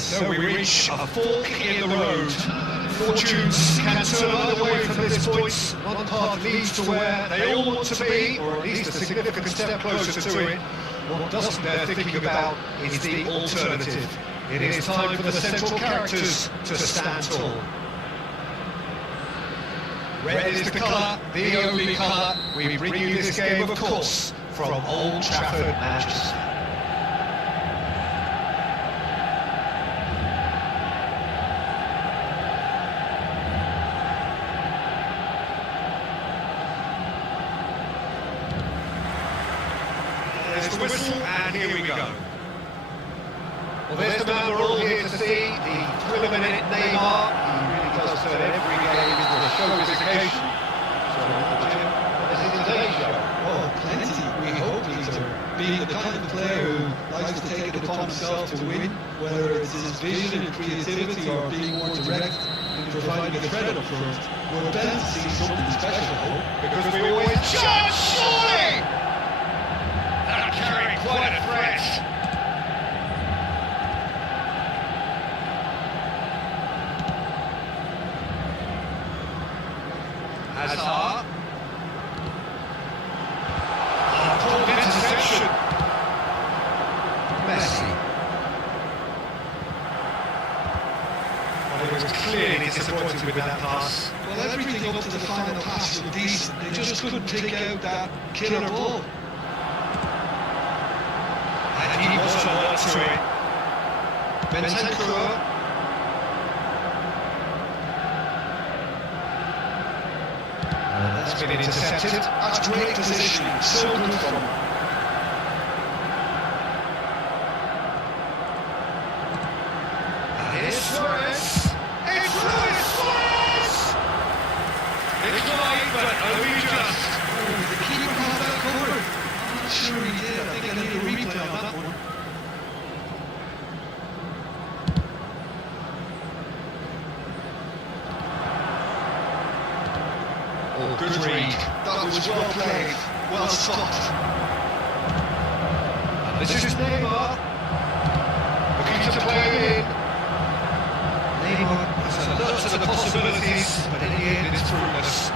And so we reach a fork in the road. Fortunes can turn either way from this point. One path leads to where they all want to be, or at least a significant step closer to it. What doesn't bear thinking about is the alternative. It is time for the central characters to stand tall. Red is the colour, the only colour. We bring you this game, of course, from Old Trafford, Manchester. There's the whistle, and here we go. Well, there's the man we're all here to see, the thriller-minute Neymar. He really does turn every game into a show of occasion. So, Jim, what is it today's show? Oh, plenty. We hope, Peter. Being the kind of player who likes to take it upon himself to win, whether it's his vision and creativity or being more direct in providing a threat up front, we're bound to see something special, I hope. Because we always judge, surely! They're carrying quite a threat. Hazard. Pulled interception. Messi. Well, he was clearly disappointed with that pass. Well, everything up to the final pass was decent. They just couldn't pick out that killer ball. And he was alert to it. Bentancur. That's been intercepted. That's great positioning. So good from him. And here's Suarez. It's Luis Suarez! It's wide, but only just. Oh, the keeper had that covered. I'm not sure he did. I think I need a replay on that one. Oh, good read. That was well played. Well stopped. And this is Neymar. Looking to play it in. Neymar has alert to the possibilities, but in the end it's fruitless.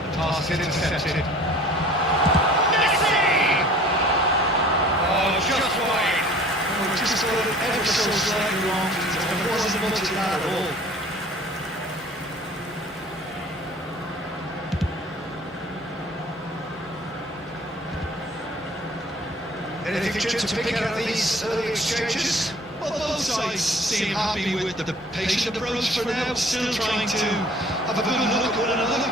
The pass is intercepted. Messi! Oh, just wide. Oh, just got it ever so slightly wrong, Peter. There wasn't much of that at all. Anything to pick out of these early exchanges? Well, both sides seem happy with the patient approach for now, still trying to have a good look at one another.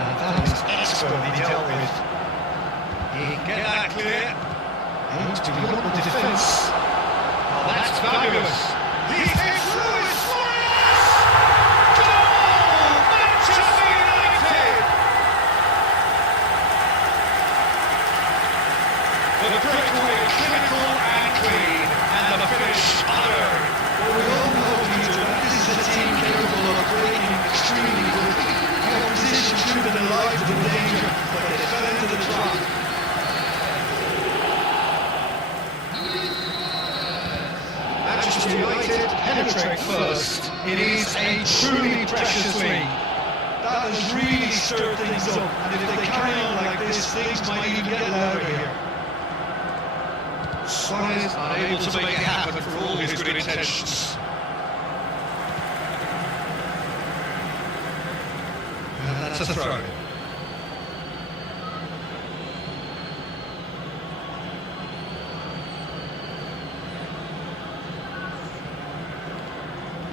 And that is expertly dealt with. He can get that clear. Aims to beyond the defence. Oh, that's fabulous. He hits Luis Suarez! Goal! Manchester United! The breakaway clinical and clean, and the finish unearned. Well, we all know, Peter, that this is a team capable of breaking extremely quickly. The opposition should have been alive to the danger, but they fell into the trap. Manchester United penetrate first. It is a truly precious league. That has really stirred things up, and if they carry on like this, things might even get louder here. Suarez unable to make it happen for all his good intentions. And that's a throw.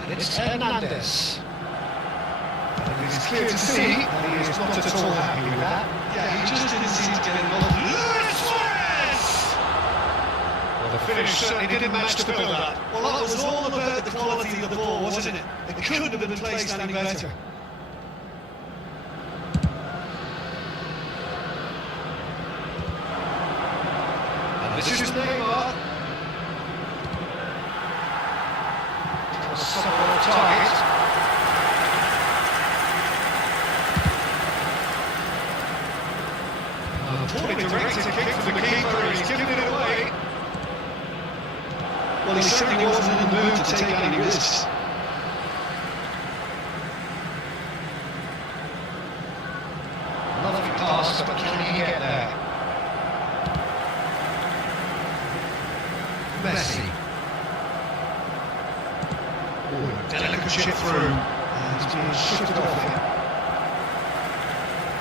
And it's Hernandez. And it is clear to see that he is not at all happy with that. Yeah, he just didn't seem to get involved. Luis Suarez! Well, the finish certainly didn't match the build-up. Well, that was all about the quality of the ball, wasn't it? It couldn't have been placed any better. And this is Neymar. Somewhat target. Poorly directed kick from the keeper, he's giving it away. Well, he certainly wasn't in the mood to take any risks. Lovely pass, but can he get there? Messi. Ooh, delicate chip through. And he's being shifted off here.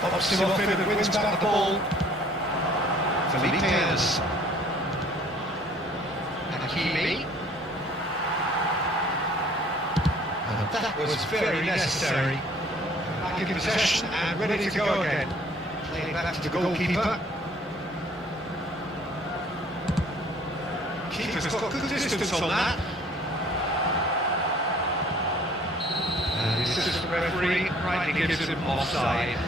Pops him off in and wins back the ball. Felipe Anderson. Hakimi. And that was very necessary. Back in possession and ready to go again. Playing back to the goalkeeper. Keeper's got good distance on that. And the assistant referee rightly gives him offside.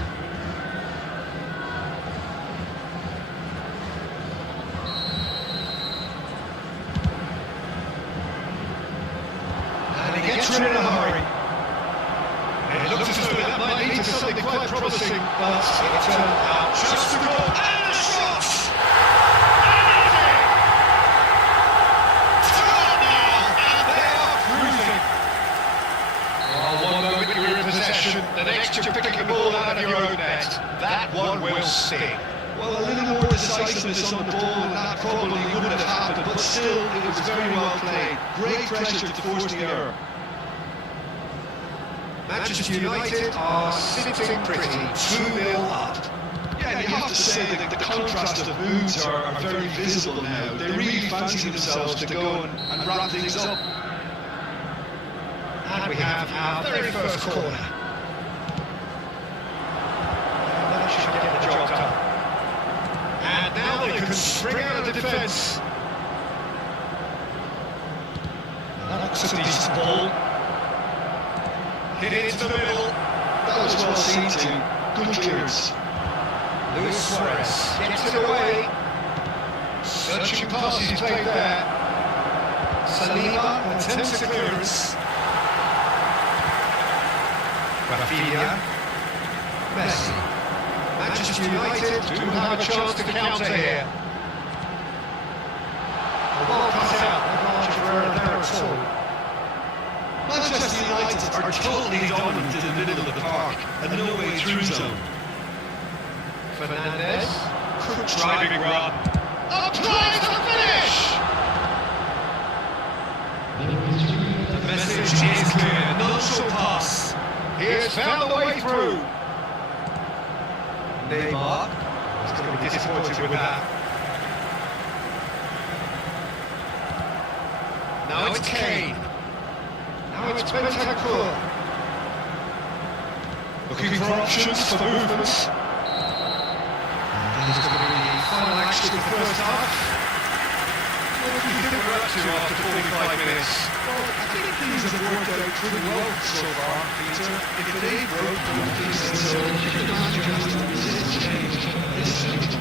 And he gets rid in a hurry. It looks as though that might lead to something quite promising, but it turned out just to go. And a shot! And it's in! 2-0 now, and they are cruising. Well, one moment you're in possession, the next you're picking the ball out of your own net. That one will sting. Well, a little more decisiveness on the ball, and that probably wouldn't have happened, but still, it was very well played. Great pressure to force the error. Manchester United are sitting pretty, 2-0 up. Yeah, you have to say that the contrast of moods are very visible now. They really fancy themselves to go and wrap things up. And we have our very first corner. That should get the job done. And now they can spring out of defence. That looks a decent ball. Hit it into the middle. That was well seen too. Good clearance. Luis Suarez gets it away. Searching pass he's played there. Saliba attempts the clearance. Rafinha. Messi. Manchester United do have a chance to counter here. The ball comes out. No margin for error there at all. Manchester United are totally dominant in the middle of the park, and no way through zone. Fernandez. Driving run. Applies the finish! The message is clear. No pass. He has found the way through. Neymar is going to be disappointed with that. Now it's Kane. Now it's Bentancur. Looking for options for movements. And this is going to be the final action of the first half. What do you think we're up to after 45 minutes? Well, I think things have worked out pretty well so far, Peter. If it ain't broke, don't fix it. So the manager has to resist change at this stage.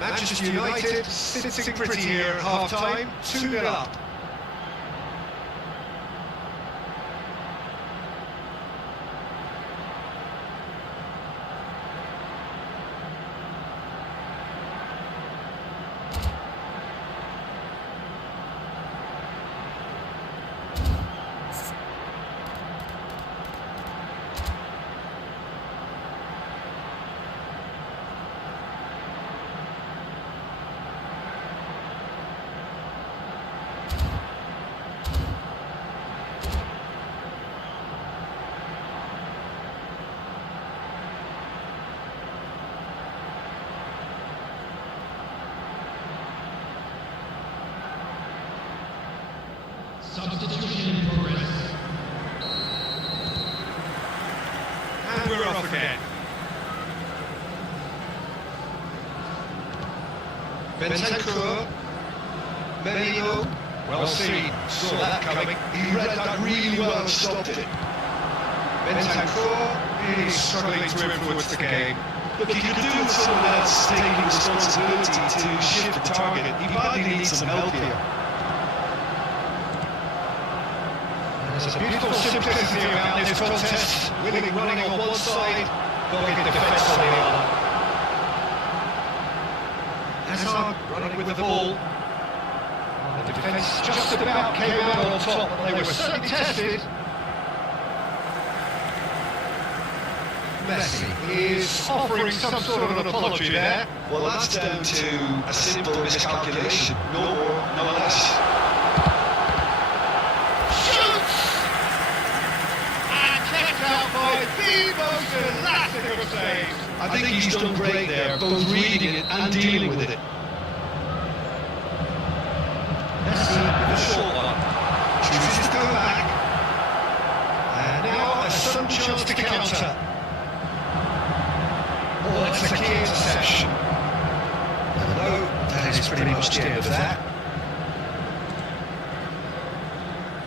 Manchester United sitting pretty here at half-time, 2-0 up. Substitution in progress. And we're off again. Bentancur. Merino. Well seen. Saw that coming. He read that really well and stopped it. Bentancur really struggling to influence the game. Look, he could do with someone else taking responsibility to shift the target. He badly needs some help here. There's a beautiful simplicity about this contest. Winning running on one side, dogged defence on the other. Hazard running with the ball. The defence defence just about came out on top, but they were certainly tested. Messi is offering some sort of an apology there. Well, that's down to a simple miscalculation, no more, no less. Shoots! And kept out by the most elastic of saves. I think he's done great there, both reading it and dealing with it. Messi with a short one. Chooses to go back. And now a sudden chance to counter. Oh, that's a key interception. No, that is pretty much the end of that.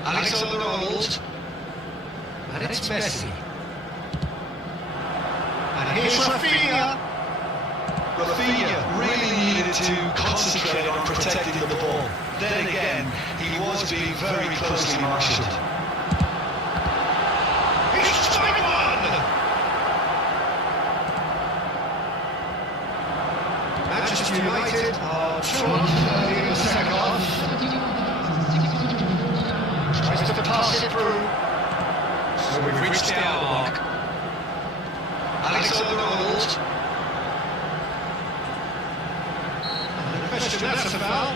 Alexander-Arnold. And it's Messi. And here's Rafinha. Rafinha really needed to concentrate on protecting the ball. Then again, he was being very closely marshalled. He's tried one! Manchester United are 2 early in the second half. Tries to pass it through. So we've reached the hour mark. Alexander-Arnold. And the question, that's a foul.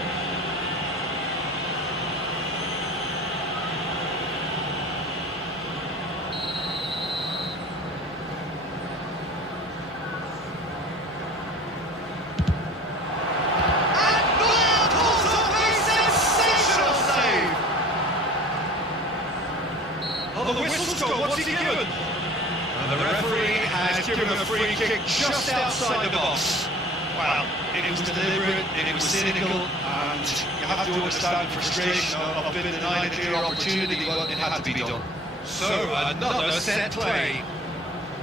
Oh, the whistle's gone. What's he given? And the referee has given a free kick just outside the box. Well, it was deliberate, it was cynical, and you have to understand the frustration of being denied a clear opportunity, but it had to be done. So, another set play.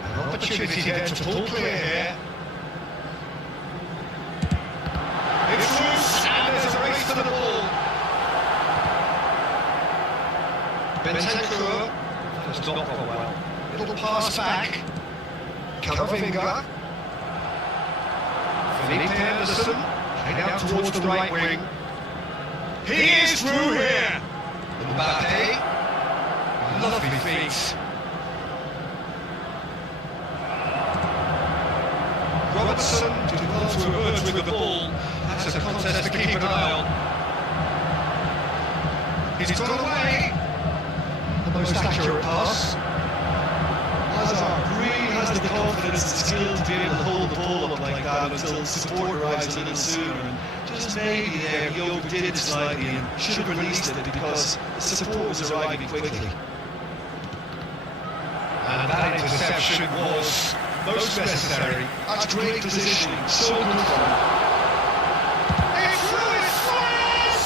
An opportunity then to pull clear here. It's loose, and there's a race to the ball. Bentancur has not gone well. Little pass back. Camavinga. Felipe Anderson heading out towards the right wing. He is through here. Mbappe. Lovely feet. Robertson did well to emerge with the ball. That's a contest to keep an eye on. He's gone away. The most accurate pass. Hazard really has the confidence and skill to be able to hold the ball up like that until support arrives a little sooner. And just maybe there he overdid it slightly and should have released it because the support was arriving quickly. And that interception was most necessary. That's great positioning, so good for him. It's Luis Suarez!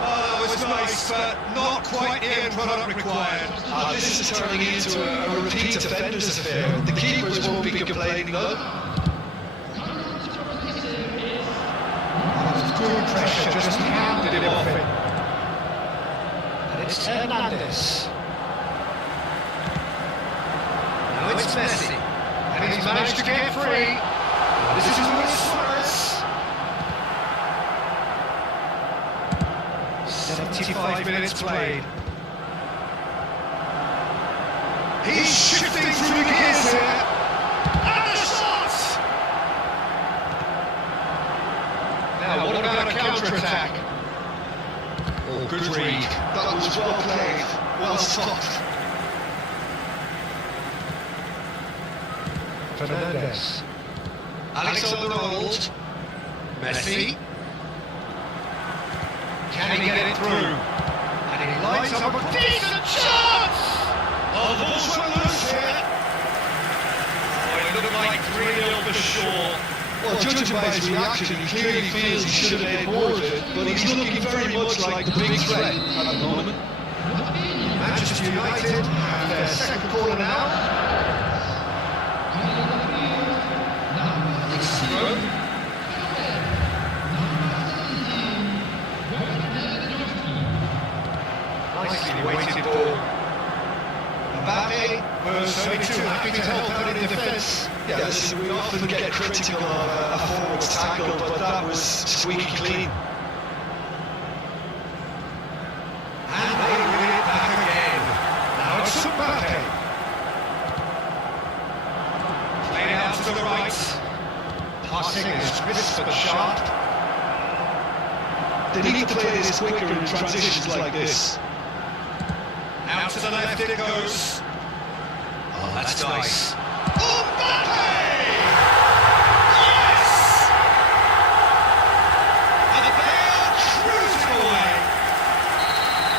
Oh, that was nice, but not quite the end product required. This is turning into a repeat offenders affair. The keepers won't be complaining though. Good pressure, just handed it off him. And it's Hernandez. Now it's Messi. And he's managed to get free. This is Luis Suarez. 75 minutes played. He's shifting through the gears here. And the shot! Now, what about a counter-attack? Oh, good read. That was well played, well stopped. Fernandez. Alexander-Arnold. Messi. Can he get it through? And he lights up a decent chance! Oh, the ball's run loose here. Oh, it looked like 3-0 for sure. Well, judging by his reaction, he clearly feels he should have made more of it, but he's looking very much like the big threat at the moment. Manchester United have their second corner now. Nicely weighted ball. Mbappe was only too happy to help out in defence. Yeah, listen, we often get critical of a forward's tackle, but that was squeaky clean. crisp and sharp. They need to play this quicker in transitions like this. Out to the left it goes. Oh, that's nice. Mbappe! Yes! And they are cruising away.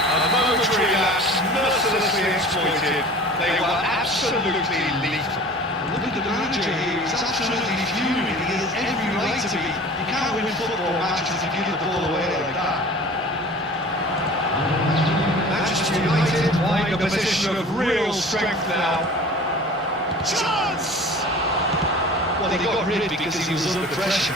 A momentary lapse mercilessly exploited. They were absolutely lethal. Look at the manager here, he's absolutely fuming. He has every right to be. You can't win football matches if you give the ball away like that. Manchester United playing a position of real strength now. Chance! Well, he got rid because he was under pressure.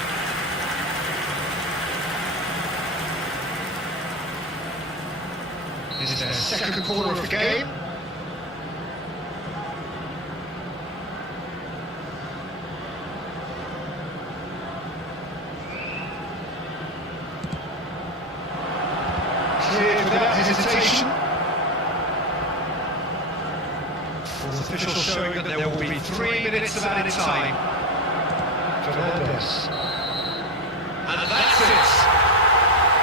This is their second corner of the game. Cleared without hesitation. Fourth official showing that there will be 3 minutes of added time. Fernandez. And that's it.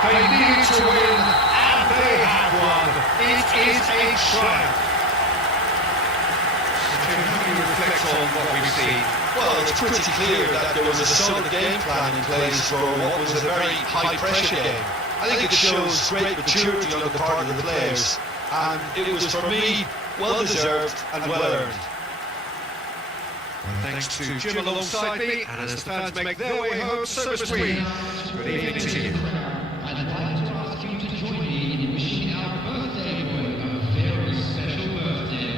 They need to win, and they have won. It is a triumph. How do you reflect on what we've seen? Well, it's pretty clear that there was a solid game plan in place for what was a very high-pressure game. I think it shows great maturity on the part of the players, and it was, for me, well-deserved and well-earned. Thanks to Jim alongside me, and as the fans make their way home, so must we. Good evening to you. I'd like to ask you to join me in wishing our birthday boy a very special birthday.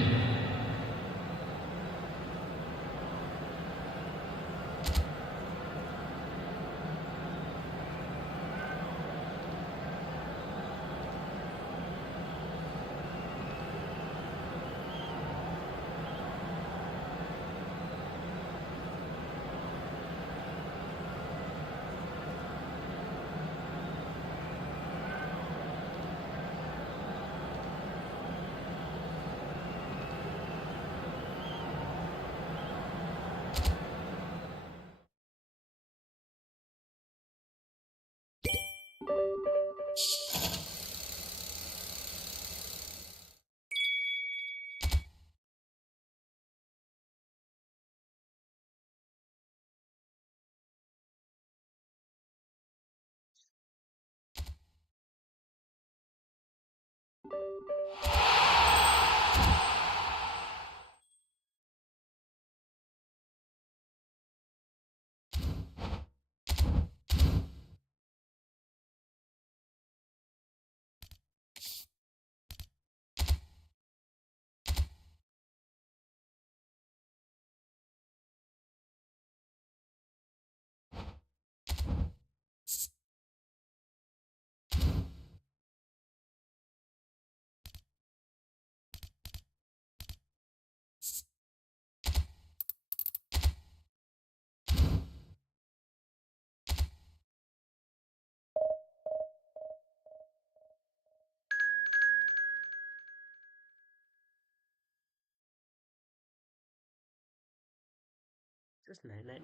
Just nine.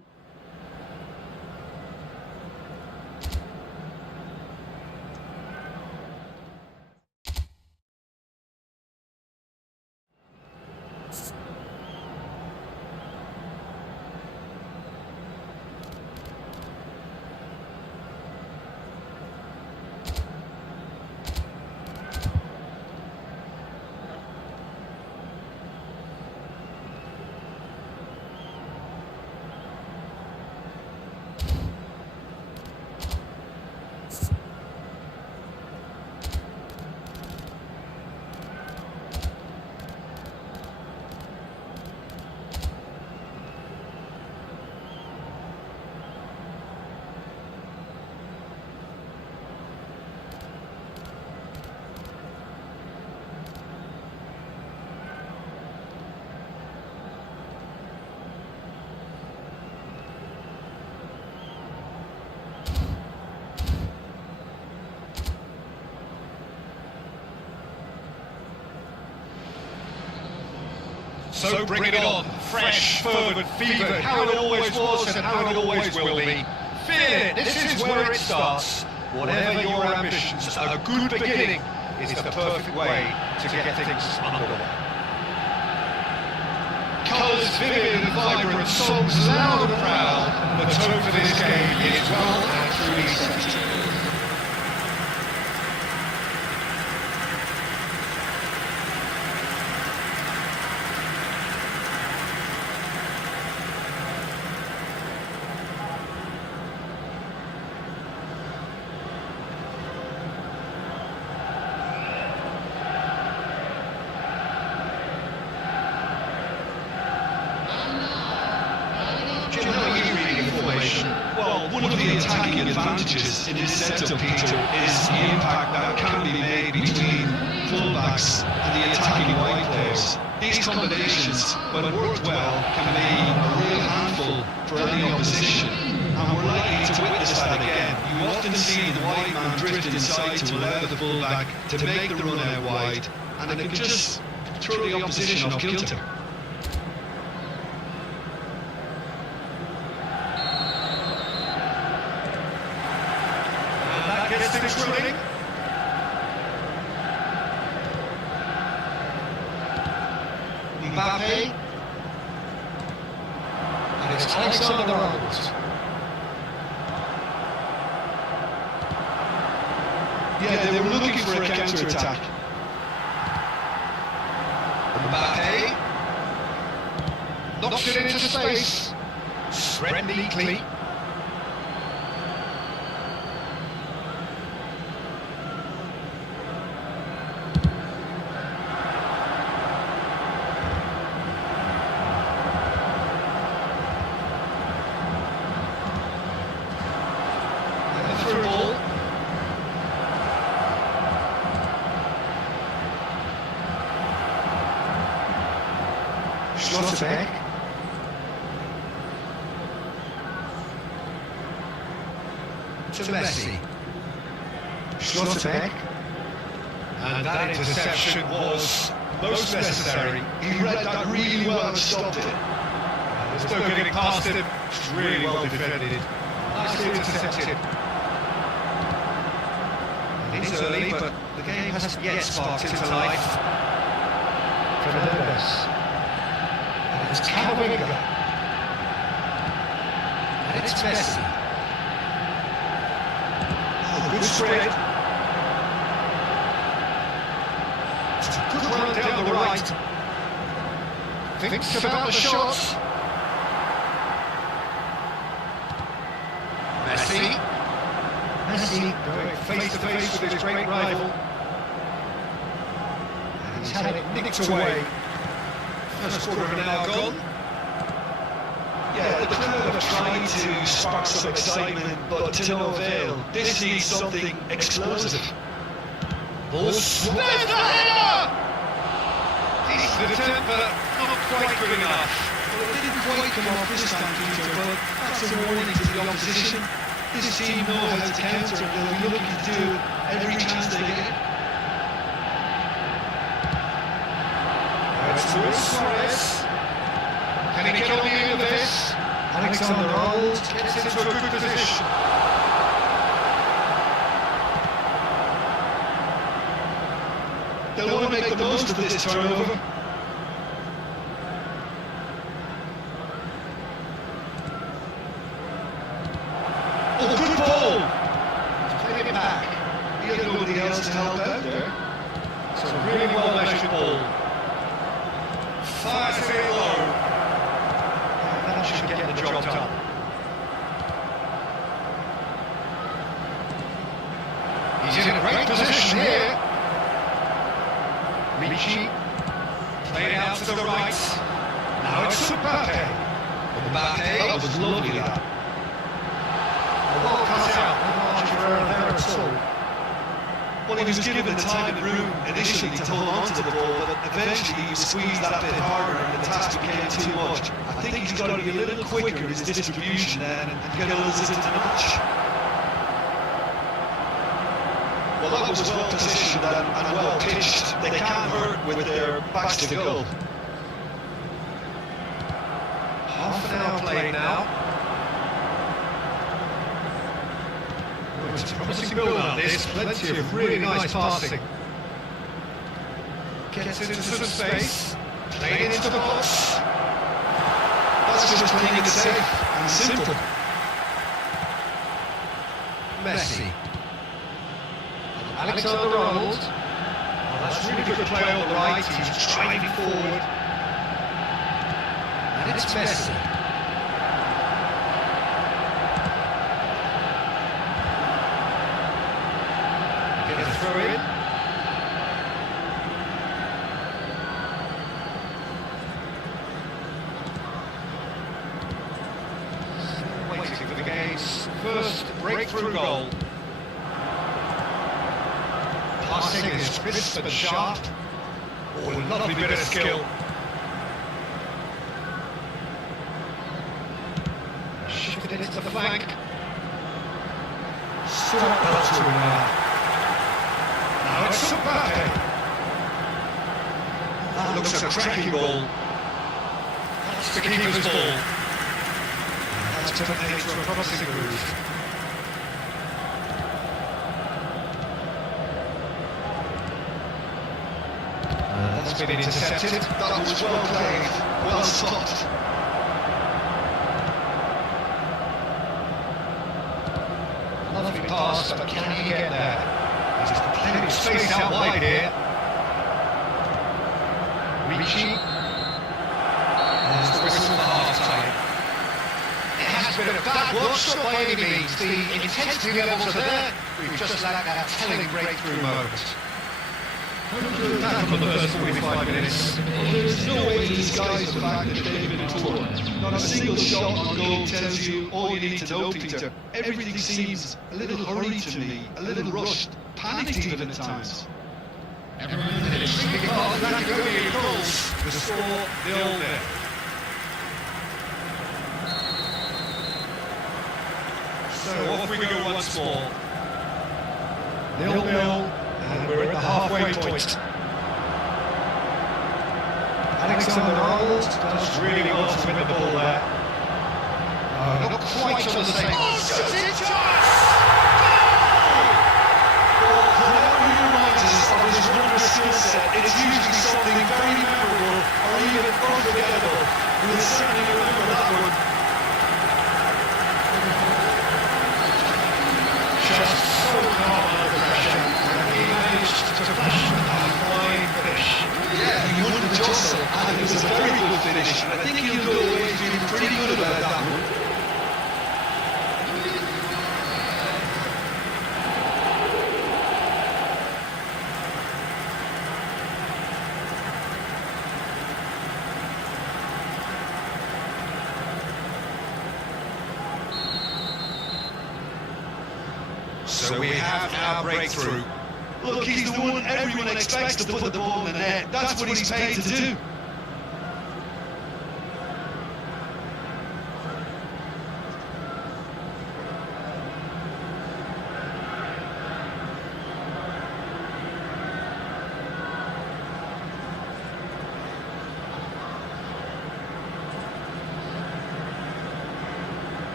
So bring it on, fresh, fervent, fevered, how it always was and how it always will be. Feel it, this is where it starts. Whatever your ambitions, a good beginning is the perfect way to get things underway. Colours vivid and vibrant, songs loud and proud. The tone for this game is well and truly set. Well, one of the attacking advantages in this setup, Peter, is the impact that can be made between fullbacks and the attacking wide players. These combinations, when worked well, can be a real handful for any opposition, and we're likely to witness that again. You often see the wide man drift inside to allow the fullback to make the run out wide, and it can just throw the opposition off kilter. Gets things running. Mbappe. And it's Alexander-Arnold. Yeah, they were looking for a counter-attack. Mbappe. Knocks it into space. Spread neatly. Through ball. Schlotterbeck. To Messi. Schlotterbeck. And that interception was most necessary. He read that really well and stopped it. There's no getting past him. It's really well defended. Nicely intercepted. It's early, but the game hasn't yet sparked into life. Fernandez. And it's Camavinga. And it's Messi. Oh, good spread. It's a good run down the right. Thinks about the shot. Messi. Messi going face to face with his great rival. And he's had it nicked away. First quarter of an hour gone. Yeah, the crowd are trying to spark some excitement, but to no avail. This needs something explosive. Ball smashed the header! Decent attempt, but not quite good enough. Well, it didn't quite come off this time, Peter, but that's a warning to the opposition. This team know how to counter, and they'll be looking to do it every chance they get. That's Luis Suarez. Can he get on the end of this? Alexander-Arnold gets into a good position. They'll want to make the most of this turnover. Oh, good ball! He's played it back. He had nobody else to help out there. It's a really well-measured ball. Fires it in low. And that should get the job done. He's in a great position here. Ricci. Played out to the right. Now it's Mbappe. Mbappe. That was lovely, that. Well cut out, no margin for error there at all. Well, he was given the time and room initially to hold on to the ball, but eventually he was squeezed that bit harder and the task became too much. I think he's got to be a little quicker in his distribution then and get a little assistant to notch. Well, that was well positioned and well pitched. They can't hurt with their backs to goal. Half an hour played now. It's a promising build up this, plenty of really nice passing. Gets into some space, playing into the box. That's just playing it safe and simple. Messi. Alexander-Arnold. Oh, that's really good play on the right, he's driving forward. And it's Messi. Get a throw in. Still waiting for the game's first breakthrough goal. Passing is crisp and sharp. Oh, a lovely bit of skill. Shifted it into the flank. Still well to him now. Now it's Mbappe. That looks a cracking ball. That's the keeper's ball. That's turned into a promising move. That's been intercepted. That was well played, well stopped. Lovely pass, but can he get there? There's plenty of space out wide here. Ricci. There's the whistle for half-time. It has been a bad watch, not by any means. The intensity levels are there. We've just lacked that telling breakthrough moment. That for the first 45 minutes. There's no way to disguise the fact that they've been torn. Not a single shot on goal tells you all you need to know, Peter. Everything seems a little hurried to me, a little rushed, panicked even at times. Goals. The score 0-0. So off we go once more. 0-0. And we're at the halfway point. Alexander-Arnold does really well to win the ball there. Not quite on the same. Oh, shooting chance! Well, whenever he reminds us of his wondrous skill set, it's usually something very memorable or even unforgettable. We'll certainly remember that one. Just so calm under pressure. To flash a fine finish. Yeah, he won the jostle, and it was a very good finish. I think he'll go away feeling pretty good about that one. So we have our breakthrough. Look, he's the one everyone expects to put the ball in the net. That's what he's paid to do.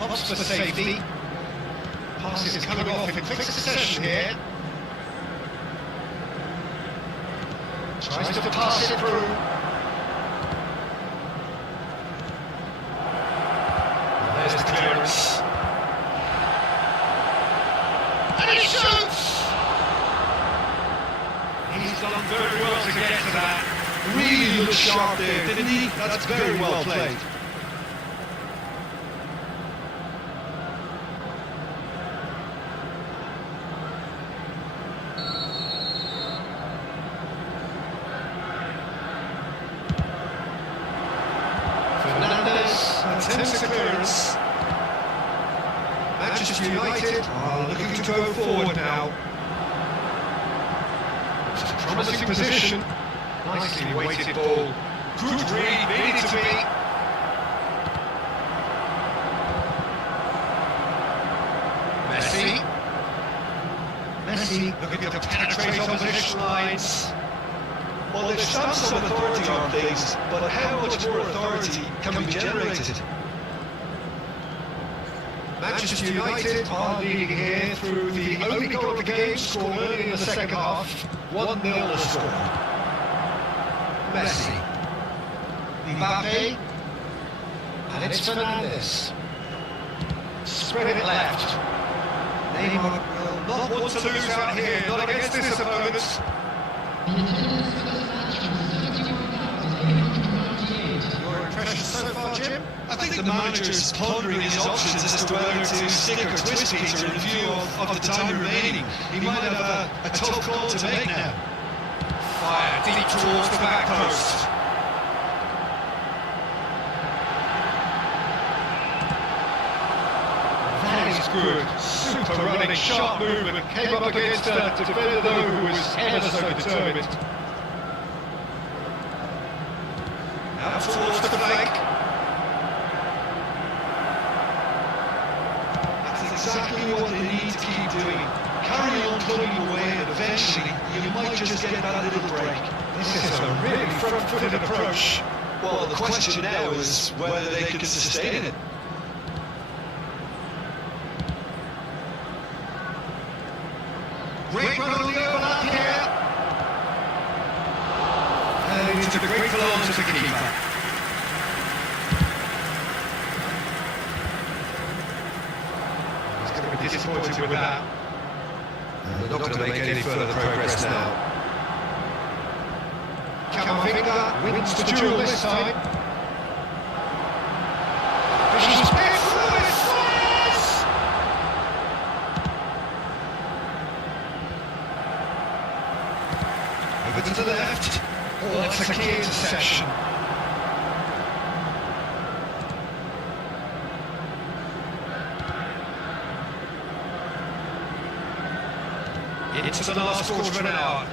Ops for safety. Pass is coming off in quick succession here. Tries to pass it through. There's the clearance. And he shoots! He's done very well to get to that. Really looked sharp there, didn't he? That's very well played. Attempts the clearance. Manchester United are looking to go forward now. It's a promising position. Nicely weighted ball. Good read, needed to be. Messi. City looking to penetrate opposition lines. Well, they've stamped some authority on things, but how much more authority can be generated? Manchester United are leading here through the only goal of the game, scored early in the second half. 1-0 the score. Messi. Mbappe. And it's Fernandes. Spread it left. Neymar will not want to lose out here, not against this opponent. The attendance for this match was 71,898. Your impressions so far, Jim? I think the manager's pondering his options as to whether to stick or twist Peter in view of the time remaining. He might have a tough call to make now. Fire deep towards the back post. That is good. Super running, sharp movement. Came up against a defender though who was ever so determined. Now towards the flank. That's exactly what they need to keep doing. Carry on plugging away, and eventually you might just get that little break. This is a really front-footed approach. Well, the question now is whether they can sustain it. Great run on the overlap here. And into the grateful arms of the keeper. He's going to be disappointed with that. They're not going to make any further progress now. Camavinga wins the duel this time. Vicious hit from Luis Suarez! Over to the left. Oh, that's a key interception. Into the last quarter of an hour.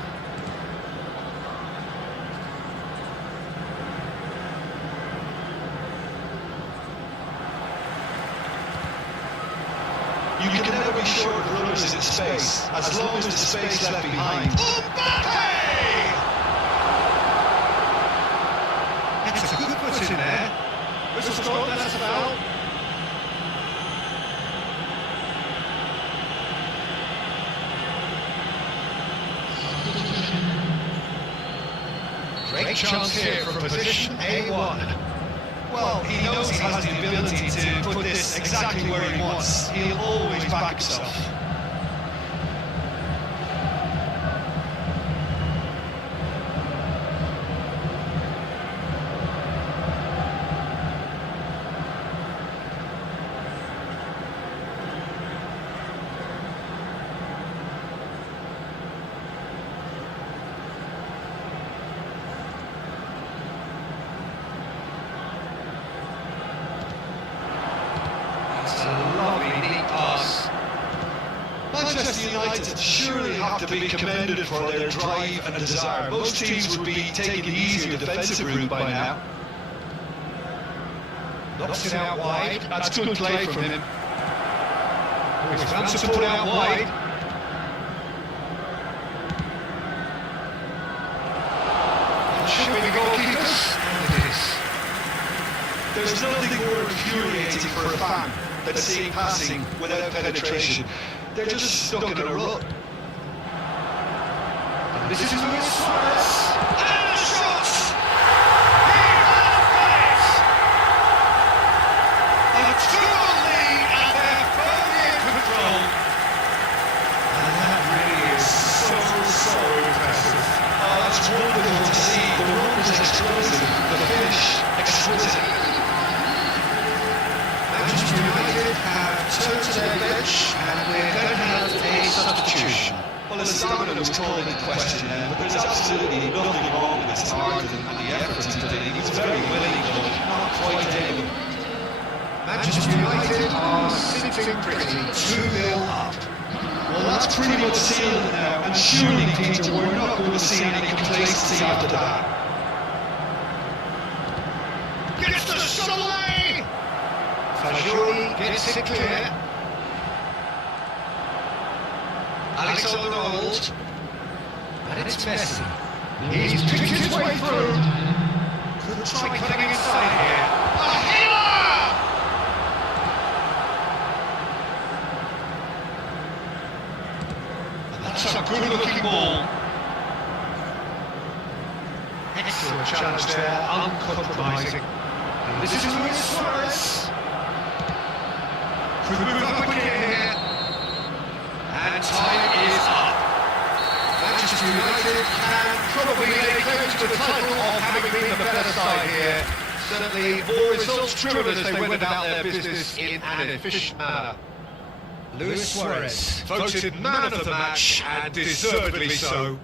You can never be sure of runners in space, as long as the space left behind. Mbappe! That's a good foot in there. Whistle's gone, that's a foul. Great chance here from position A1. Well, he knows he has the ability to put this exactly where he wants. He'll always back himself. Manchester United surely have to be commended for their drive and desire. Most teams would be taking the easier defensive route by now. Knocks it out wide. That's good play from him. He's found support out wide. That should be the goalkeepers. And it is. There's nothing more infuriating for a fan than seeing passing without penetration. They're just stuck in a rut. This is Luis Suarez. And a shot! He has got it! A 2-1 lead, and they're firmly in control. And that really is so impressive. Oh, that's wonderful to see. The run is explosive, the finish exquisite. Manchester United have turned to their bench, and we're going to have a substitution. Well, the stamina was called into question now, but there's absolutely nothing wrong with his heart and the effort he's put in. He's very willing, but not quite able. Manchester United are sitting pretty, 2-0 up. Well, that's pretty much sealed now, and surely, Peter, we're not going to see any complacency after that. Gets the shot away! Fajoli gets it clear. Alexander-Arnold. And it's Messi. He's picked his way through. Could try cutting inside here. A header! And that's a good-looking ball. Excellent challenge there, uncompromising. And this is Luis Suarez. Could move up again here. And time is up. Manchester United can probably lay claim to the title of having been the better side here. Certainly all results driven as they went about their business in an efficient manner. Luis Suarez voted man of the match, and deservedly so.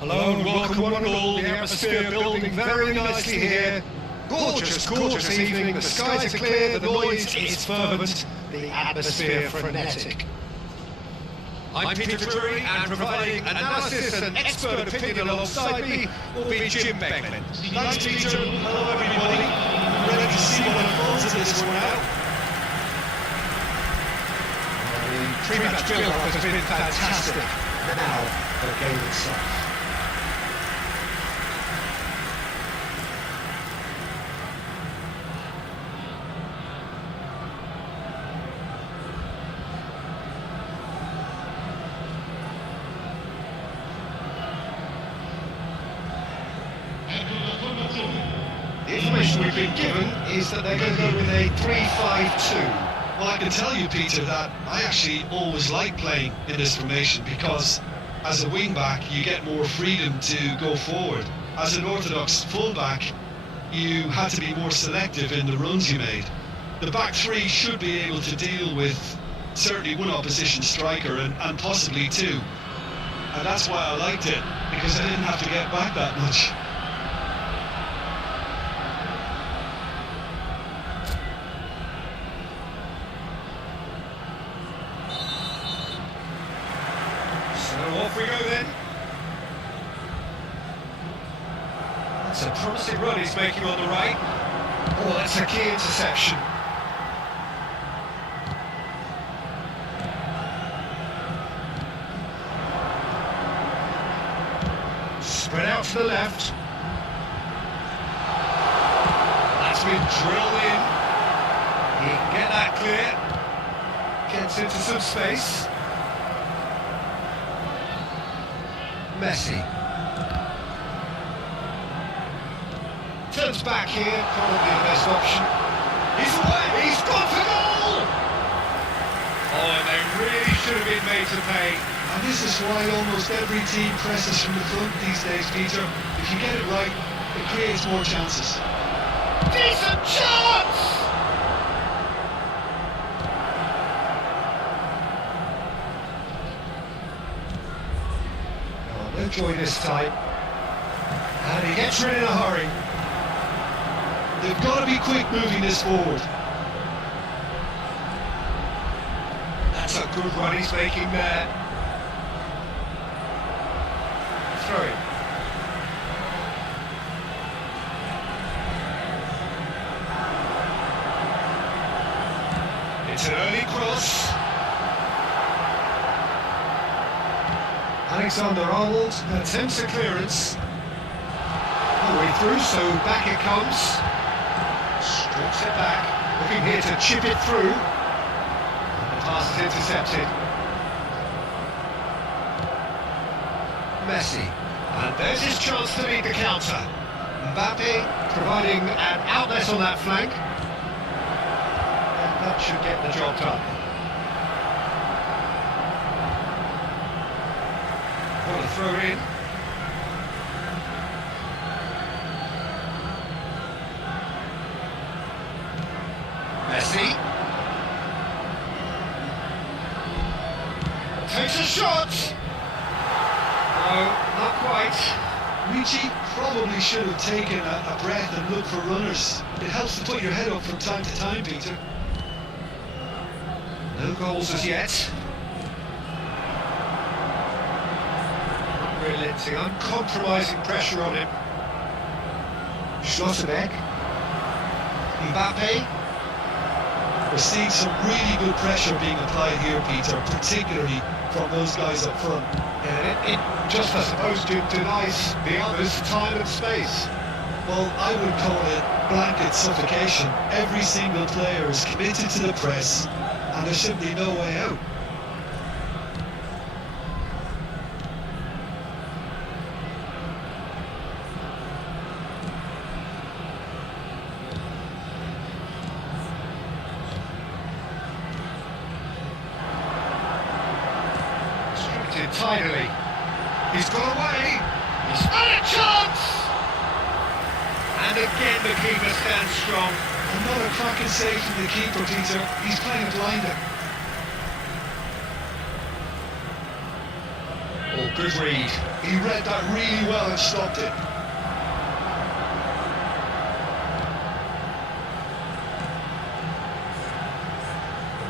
Hello and welcome one and all. The atmosphere building very nicely here. Gorgeous, gorgeous evening. The skies are clear, the noise is fervent, the atmosphere frenetic. I'm Peter Drury, and providing analysis and expert opinion alongside me will be Jim Beckman. Thanks, Peter. Hello, everybody. Ready to see what unfolds in this one now. The pre-match build-up has been fantastic. Now, the game itself. The information we've been given is that they're going to go with a 3-5-2. Well, I can tell you, Peter, that I actually always like playing in this formation because as a wing-back, you get more freedom to go forward. As an orthodox full-back, you had to be more selective in the runs you made. The back three should be able to deal with certainly one opposition striker and possibly two. And that's why I liked it, because I didn't have to get back that much. Off we go then. That's a promising run he's making on the right. Oh, that's a key interception. Spread out to the left. That's That's been drilled in. He can get that clear. Gets into some space. Messi. Turns back here, probably the best option. He's away, he's gone for goal! Oh, and they really should have been made to pay. And this is why almost every team presses from the front these days, Peter. If you get it right, it creates more chances. Decent chance! Oh, no joy this time. And he gets rid in a hurry. They've got to be quick moving this forward. That's a good run he's making there. Throw it. It's an early cross. Alexander-Arnold attempts a clearance. All the way through, so back it comes. Strokes it back, looking here to chip it through. And the pass is intercepted. Messi. And there's his chance to lead the counter. Mbappe providing an outlet on that flank. And that should get the job done. What a throw in. Messi takes a shot. No, not quite. Ricci probably should have taken a breath and looked for runners. It helps to put your head up from time to time, Peter. No goals as yet. Unrelenting, uncompromising pressure on him. Schlotterbeck. Mbappe. We're seeing some really good pressure being applied here, Peter, particularly from those guys up front. Yeah, it just, I suppose, denies the others time and space. Well, I would call it blanket suffocation. Every single player is committed to the press, and there's simply no way out. Tidily. He's got away. He's had a chance! And again the keeper stands strong. Another cracking save from the keeper, Peter. He's playing a blinder. Oh, good read. He read that really well and stopped it.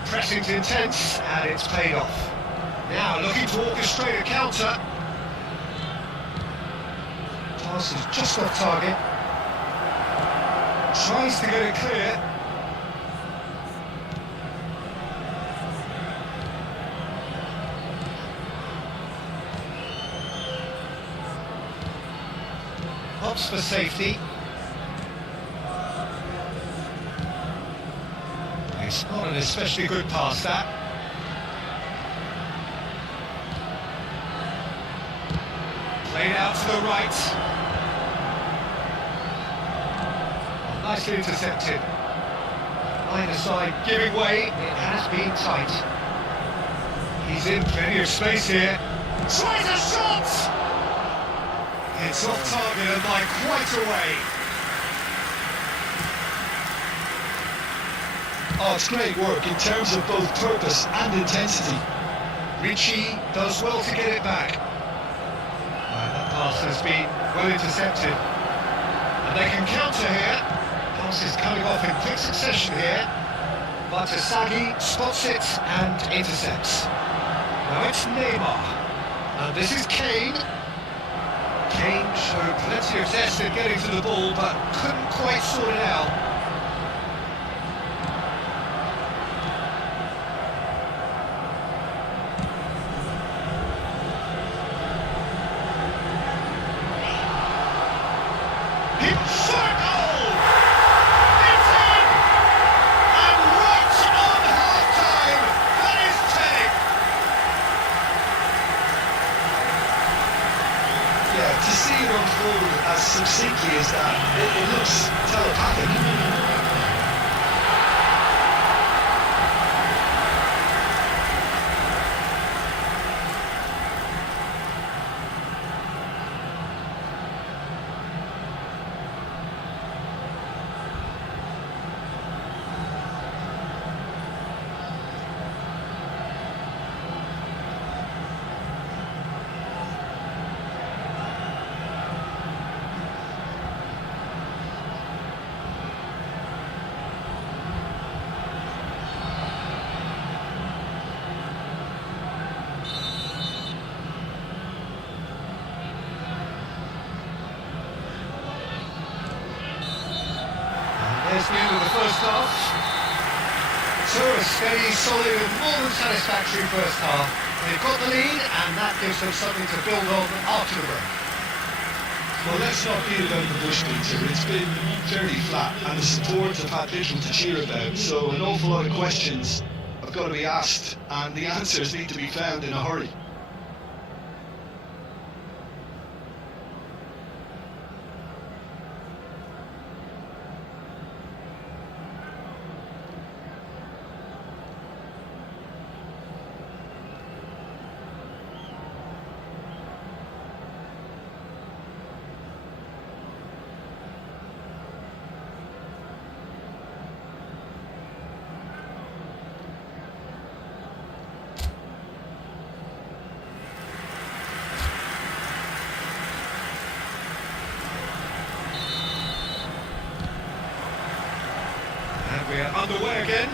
Pressing's intense and it's paid off. Now looking to orchestrate a counter. Pass is just off target. Tries to get it clear. Hops for safety. It's not an especially good pass, that. Played out to the right. Oh, nicely intercepted. Line aside, giving way. It has been tight. He's in plenty of space here. Tries a shot! It's off target and by quite a way. Oh, it's great work in terms of both purpose and intensity. Ricci does well to get it back. That pass has been well intercepted. And they can counter here. Pass is coming off in quick succession here. But Asagi spots it and intercepts. Now it's Neymar. And this is Kane. Kane showed plenty of zest in getting to the ball, but couldn't quite sort it out. told as succinctly as that. It looks telepathic. There's the end of the first half. So a steady, solid and more than satisfactory first half. They've got the lead and that gives them something to build on after the break. Well, let's not beat about the bush, Peter. It's been fairly flat and the support have had little to cheer about, so an awful lot of questions have got to be asked and the answers need to be found in a hurry. We're underway again.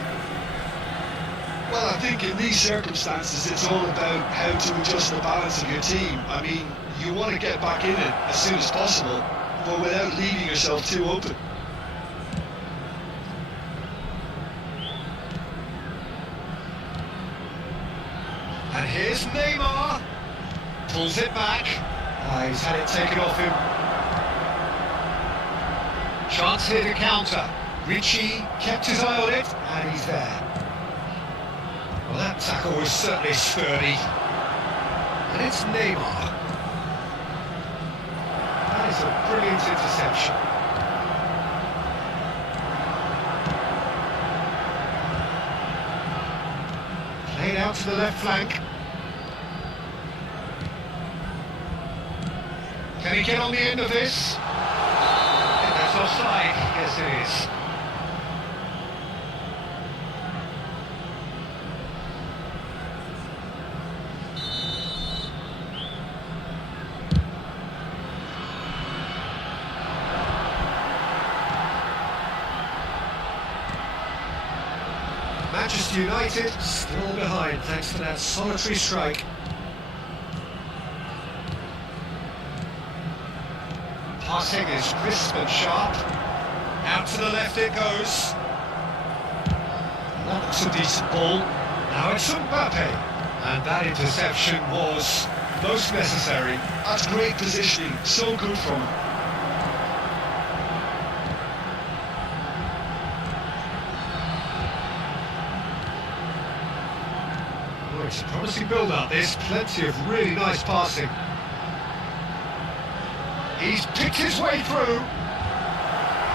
Well, I think in these circumstances it's all about how to adjust the balance of your team. I mean, you want to get back in it as soon as possible, but without leaving yourself too open. And here's Neymar. Pulls it back. He's had it taken off him. Chance here to counter. Richie kept his eye on it, and he's there. Well, that tackle was certainly sturdy. And it's Neymar. That is a brilliant interception. Played out to the left flank. Can he get on the end of this? I think that's offside. Yes, it is. Manchester United still behind thanks to that solitary strike. Passing is crisp and sharp. Out to the left it goes. That looks a decent ball. Now it's Mbappe. And that interception was most necessary. That's great positioning, so good from him. Oh, it's a promising build-up. There's plenty of really nice passing. He's picked his way through.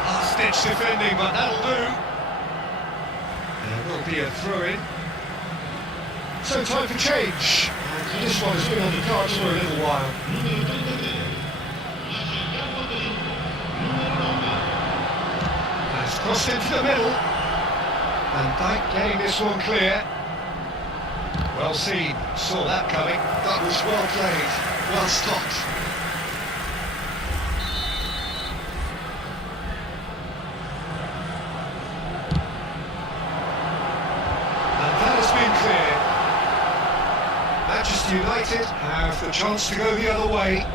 Last-ditch defending, but that'll do. There will be a throw-in. So time for change. And this one has been on the cards for a little while. Has crossed into the middle. And Dyke getting this one clear. Well seen. Saw that coming. That was well played, well stopped. Manchester United have the chance to go the other way.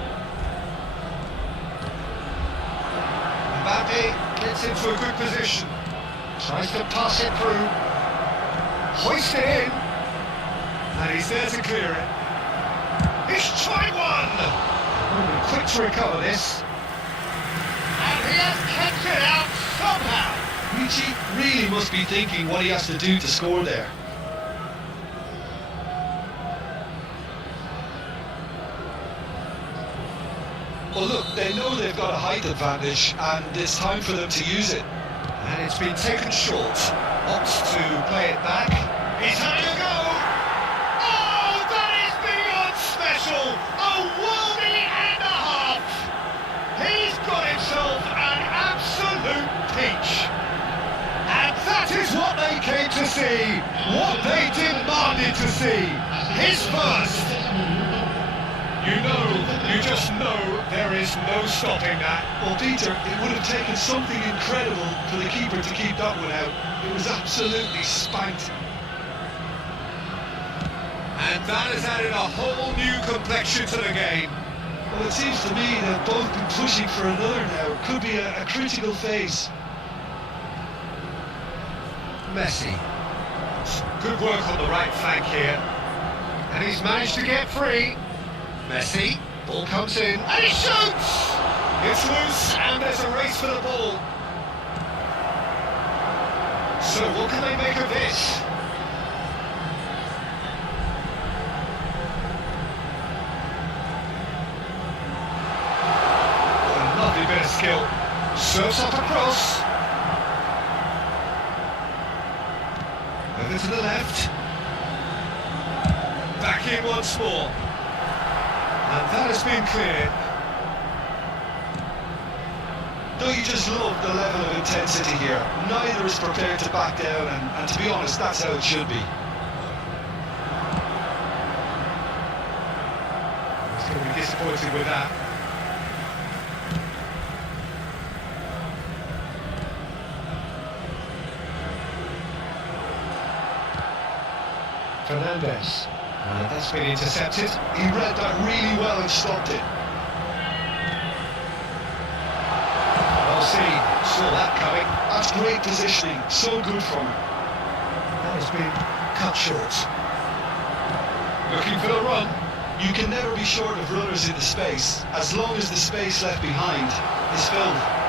Mbappe gets into a good position. Tries to pass it through. Hoist it in. And he's there to clear it. He's tried one! Will be quick to recover this. And he has kept it out somehow. Richie really must be thinking what he has to do to score there. Well, look, they know they've got a height advantage, and it's time for them to use it. And it's been taken short. Opts to play it back. He's having a go! Oh, that is beyond special! A worldie and a half! He's got himself an absolute peach! And that is what they came to see! What they demanded to see! His first! You just know there is no stopping that. Well, Peter, it would have taken something incredible for the keeper to keep that one out. It was absolutely spanked. And that has added a whole new complexion to the game. Well, it seems to me they've both been pushing for another now. It could be a critical phase. Messi. Good work on the right flank here. And he's managed to get free. Messi, ball comes in, and he shoots! It's loose, and there's a race for the ball. So what can they make of this? What a lovely bit of skill. Serves up across. Over to the left. Back in once more. And that has been cleared. Don't you just love the level of intensity here? Neither is prepared to back down, and to be honest, that's how it should be. He's going to be disappointed with that. Fernandez. And that's been intercepted. He read that really well and stopped it. Well seen, saw that coming. That's great positioning, so good from him. That has been cut short. Looking for the run. You can never be short of runners in the space, as long as the space left behind is filled.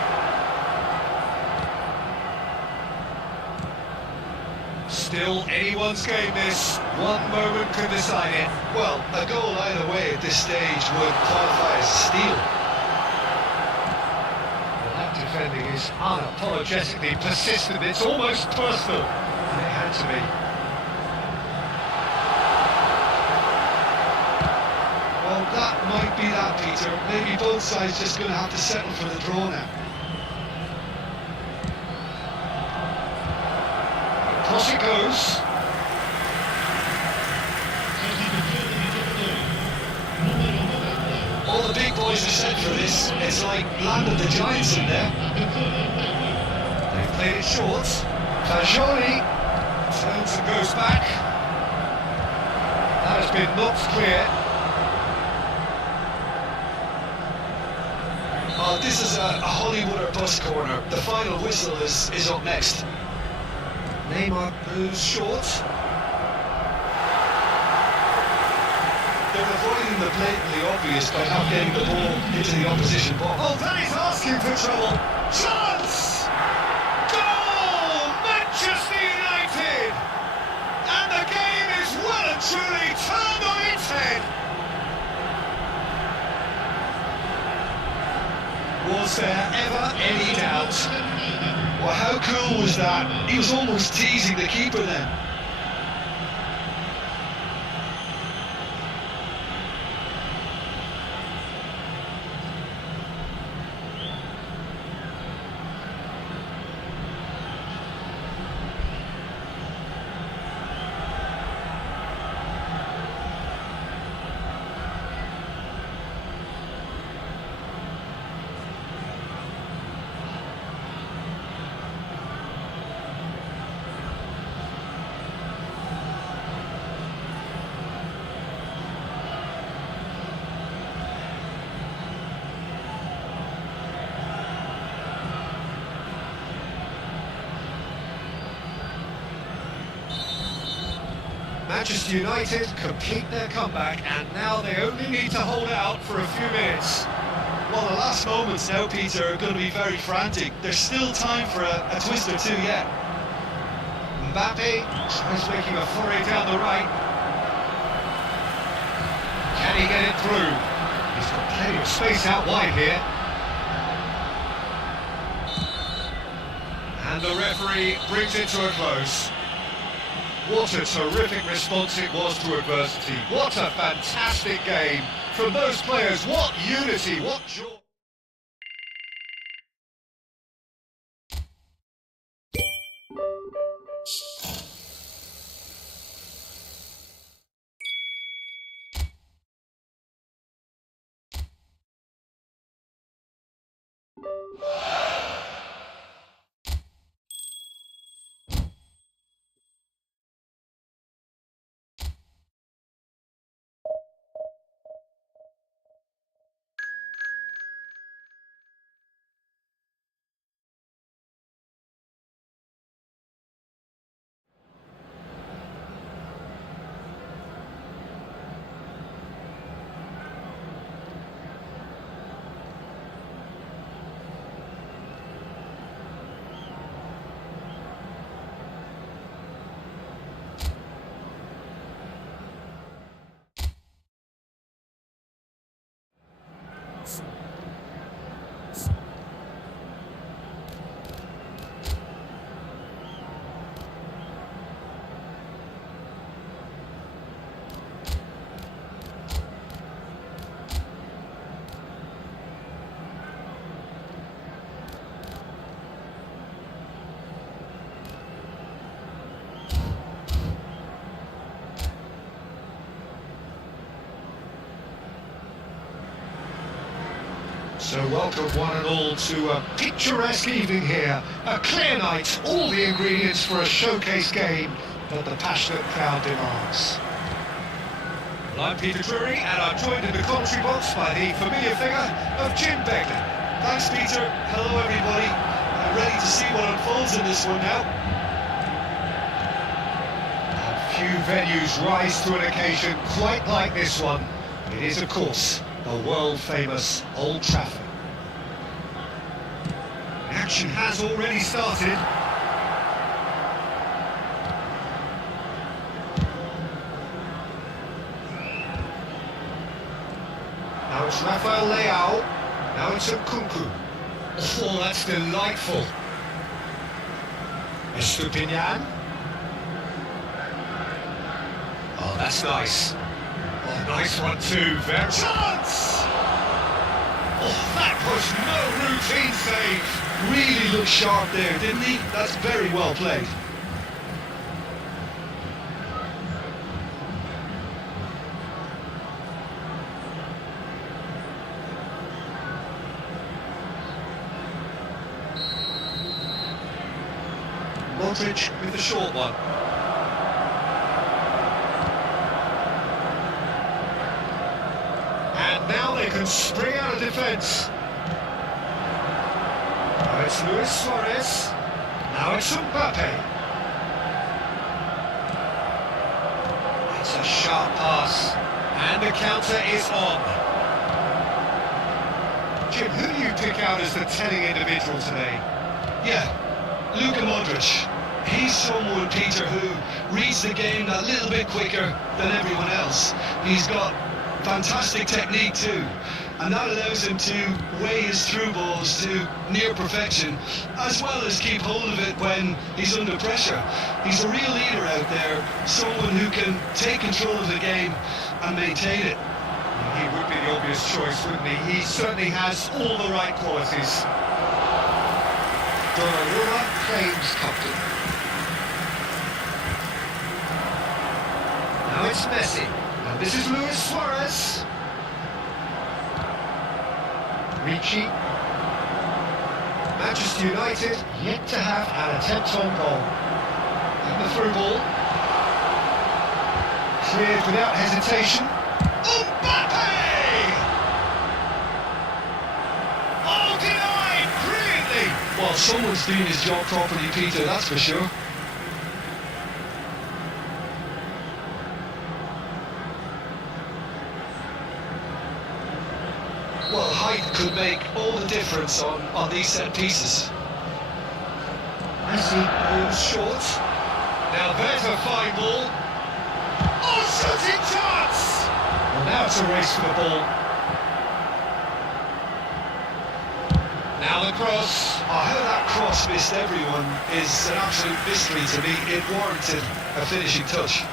Still anyone's game this. One moment could decide it. Well, a goal either way at this stage would qualify as a steal. Well, that defending is unapologetically persistent. It's almost personal. And it had to be. Well, that might be that, Peter. Maybe both sides just going to have to settle for the draw now. Across it goes. All the big boys are set for this. It's like land of the giants in there. They've played it short. Fagioli turns and goes back. That has been knocked clear. Oh, this is a Hollywood or bust corner. The final whistle is up next. Neymar moves short. They're avoiding the blatantly obvious by not getting the ball into the opposition box. Oh, that is asking for trouble. Chance! Goal! Manchester United! And the game is well and truly turned on its head. Was there ever any doubt? Well, how cool was that? He was almost teasing the keeper then. Manchester United complete their comeback, and now they only need to hold out for a few minutes. Well, the last moments now, Peter, are going to be very frantic. There's still time for a twist or two yet. Mbappe is making a foray down the right. Can he get it through? He's got plenty of space out wide here. And the referee brings it to a close. What a terrific response it was to adversity. What a fantastic game from those players. What unity, what joy. So welcome one and all to a picturesque evening here. A clear night, all the ingredients for a showcase game that the passionate crowd demands. Well, I'm Peter Drury, and I'm joined in the commentary box by the familiar figure of Jim Begley. Thanks, Peter. Hello, everybody. I'm ready to see what unfolds in this one now. And few venues rise to an occasion quite like this one. It is, of course, the world-famous Old Trafford. Action has already started. Now it's Rafael Leao. Now it's Nkunku. Oh, that's delightful. Estupinian. Oh, that's nice. Oh, nice one too. Very chance! Oh, that was no routine save. Really looked sharp there, didn't he? That's very well played. Modric with the short one. And now they can spring out of defence. Now it's Luis Suarez. Now it's Mbappe. It's a sharp pass. And the counter is on. Jim, who do you pick out as the telling individual today? Yeah, Luka Modric. He's someone, Peter, who reads the game that little bit quicker than everyone else. He's got fantastic technique too, and that allows him to weigh his through balls to near perfection, as well as keep hold of it when he's under pressure. He's a real leader out there, someone who can take control of the game and maintain it. He would be the obvious choice, wouldn't he? He certainly has all the right qualities. Donnarumma claims captain. Now it's Messi. And this is Luis Suarez. Ricci. Manchester United yet to have an attempt on goal. And the through ball. Cleared without hesitation. Mbappe! Oh, denied brilliantly! Well, someone's doing his job properly, Peter, that's for sure. Well, height could make all the difference on these set pieces. Messi moves short. Now there's a fine ball. Oh, shooting chance! Well, now it's a race for the ball. Now the cross. Oh, how that cross missed everyone is an absolute mystery to me. It warranted a finishing touch.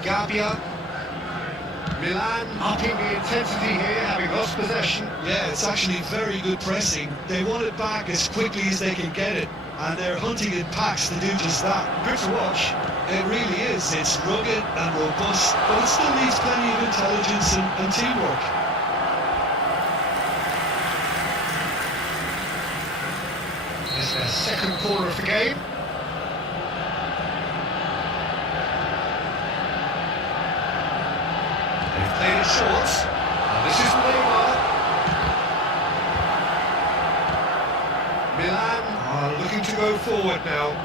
Gabbia. Milan upping the intensity here, having lost possession. Yeah, it's actually very good pressing. They want it back as quickly as they can get it, and they're hunting in packs to do just that. Good to watch. It really is. It's rugged and robust, but it still needs plenty of intelligence and teamwork. This is their second corner of the game. They've played it short. Now this is Neymar. Milan are looking to go forward now.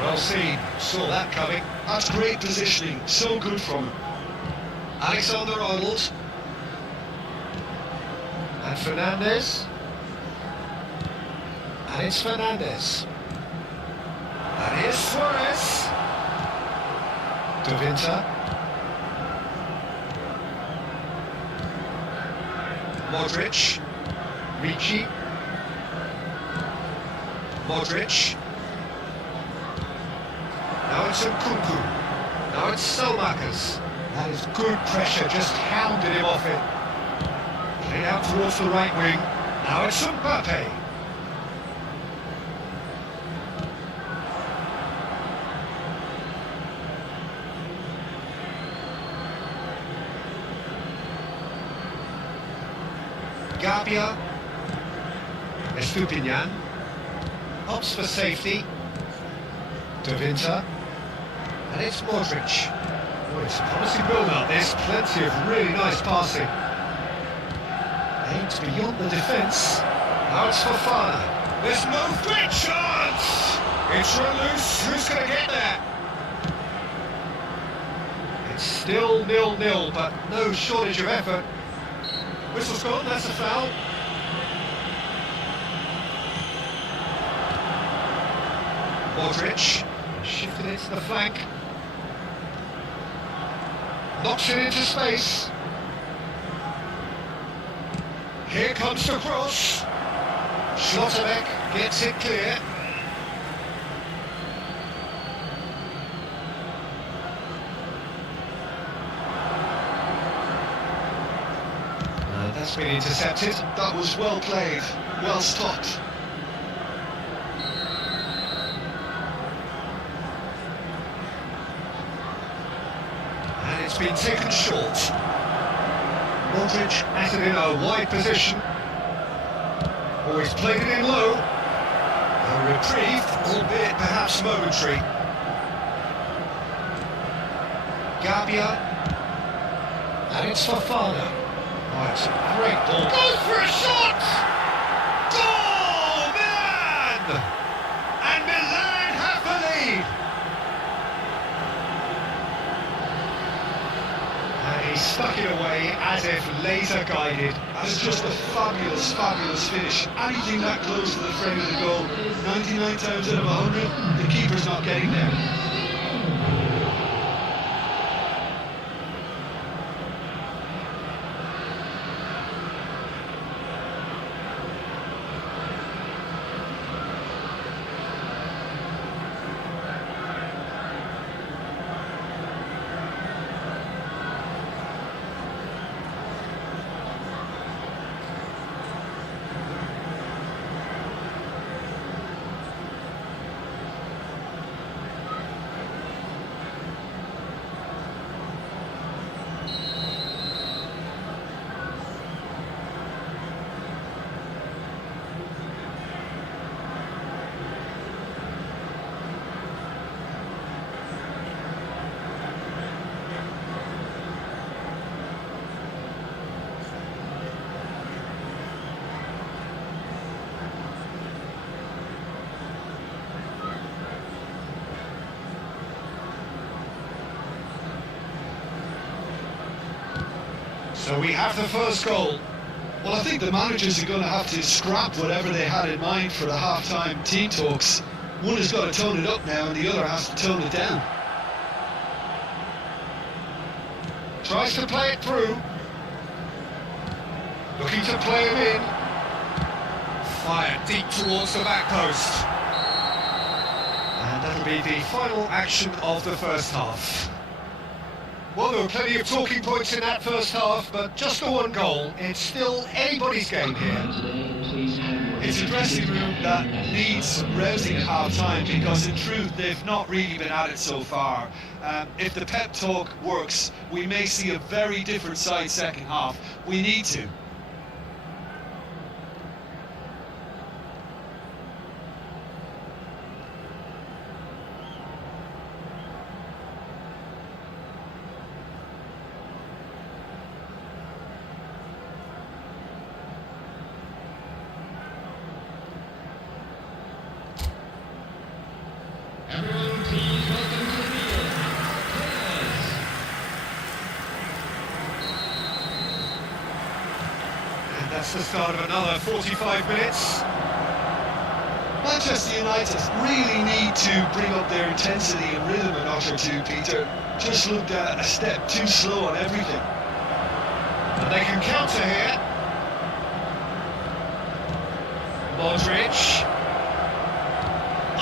Well seen, saw that coming. That's great positioning, so good from him. Alexander-Arnold. And Fernandez. And it's Fernandez. And here's Suarez. De Winter. Modric. Ricci. Modric. Now it's Nkunku. Now it's Selmakers. That is good pressure, just hounded him off it. Played out towards the right wing. Now it's Mbappe. Gabbia. Estupinian. Opts for safety. De Winter. And it's Modric. Oh, it's a promising build-up. There's plenty of really nice passing. Aims beyond the defence. Now it's Fofana. There's no great chance! It's run loose. Who's going to get there? It's still 0-0, but no shortage of effort. Whistle's gone, that's a foul. Modric. Shifted it to the flank. Knocks it into space. Here comes the cross. Schlotterbeck gets it clear. That's been intercepted. That was well played, well stopped. And it's been taken short. Modric at it in a wide position. Always played it in low. A reprieve, albeit perhaps momentary. Gabbia. And it's Fofana. Oh, it's a great ball. Goes for a shot! Goal! Milan! And Milan have the lead! And he stuck it away as if laser guided. That's just a fabulous, fabulous finish. Anything that close to the frame of the goal, 99 times out of 100, the keeper's not getting there. So we have the first goal. Well, I think the managers are going to have to scrap whatever they had in mind for the half-time team talks. One has got to tone it up now and the other has to tone it down. tries to play it through. Looking to play him in. Fired deep towards the back post. And that'll be the final action of the first half. Well, there were plenty of talking points in that first half, but just the one goal. It's still anybody's game here. It's a dressing room that needs some rousing at half-time, because in truth they've not really been at it so far. If the pep talk works, we may see a very different side second half. We need to. Everyone, please welcome to the field. Players. And that's the start of another 45 minutes. Manchester United really need to bring up their intensity and rhythm a notch or two, Peter. Just looked a step too slow on everything. And they can counter here. Modric.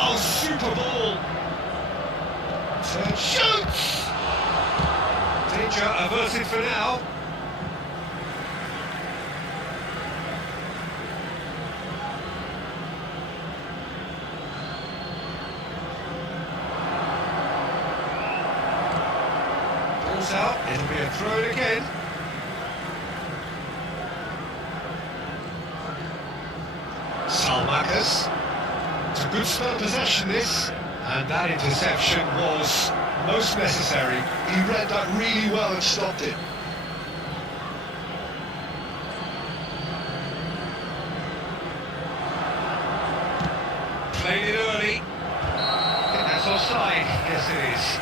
Oh, super ball. Turn, shoots! Danger averted for now. Ball's out, it'll be a throw in again. Salmakers. It's a good spell of possession, this. And that interception was most necessary. He read that really well and stopped it. Played it early. I think that's offside. Yes, it is.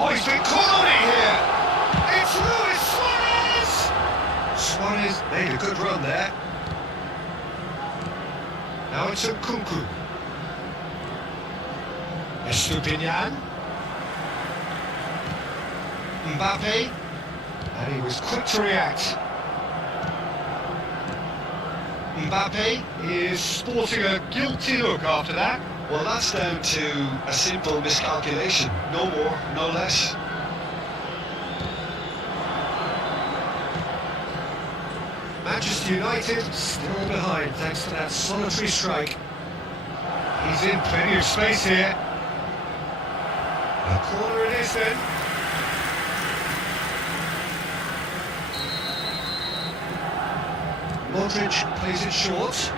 Oh, he's been caught on it here! It's Luis Suarez! Suarez made a good run there. Now it's Nkunku. Estupinian. Mbappe. And he was quick to react. Mbappe is sporting a guilty look after that. Well, that's down to a simple miscalculation. No more, no less. Manchester United still behind thanks to that solitary strike. He's in plenty of space here. A corner it is then. Modric plays it short.